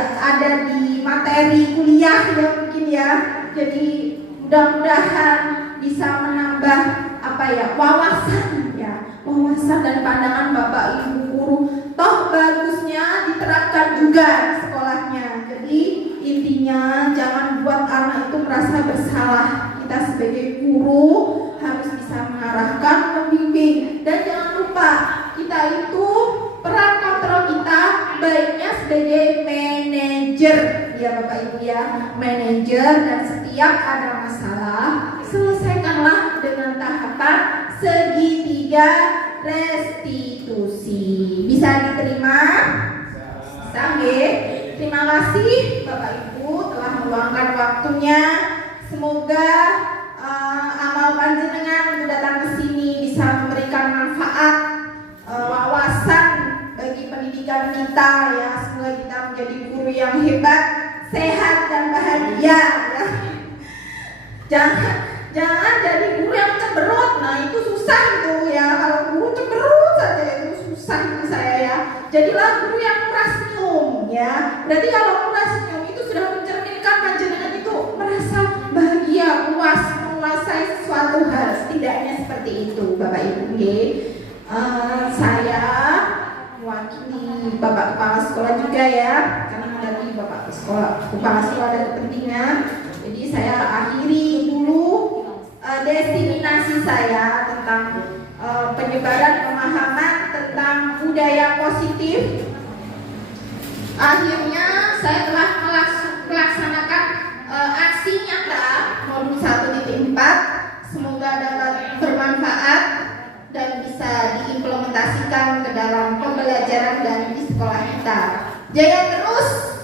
ada di materi kuliah ya mungkin ya. Jadi mudah-mudahan bisa menambah wawasan dan pandangan Bapak Ibu guru. Toh bagusnya diterapkan juga di sekolahnya. Jadi intinya jangan buat anak itu merasa bersalah. Kita sebagai guru harus bisa mengarahkan, membimbing, dan jangan lupa kita itu peran kontrol kita baiknya sebagai manajer ya Bapak Ibu ya, manajer, dan setiap ada masalah selesaikanlah dengan tahapan segitiga restitusi. Bisa diterima? Sampai. Terima kasih Bapak Ibu telah meluangkan waktunya. Semoga amal panjenengan untuk datang ke sini bisa memberikan manfaat, wawasan bagi pendidikan kita ya. Semoga kita menjadi guru yang hebat, sehat dan bahagia ya. Jangan jadi guru yang cemberut. Nah itu susah itu ya. Kalau guru cemberut saja itu susah itu saya ya. Jadilah guru yang murah senyum ya. Berarti kalau murah senyum itu sudah mencerminkan panjenengan itu merasa bahagia, puas, menguasai sesuatu hal. Setidaknya seperti itu Bapak Ibu. Saya mewakili Bapak Kepala Sekolah juga ya, karena dari Bapak Kepala Sekolah ada kepentingan. Jadi saya akhiri dulu destinasi saya tentang penyebaran pemahaman tentang budaya positif. Akhirnya saya telah melaksanakan aksi nyata modul 1.4. Semoga dapat bermanfaat dan bisa diimplementasikan ke dalam pembelajaran dan di sekolah kita. Jaya terus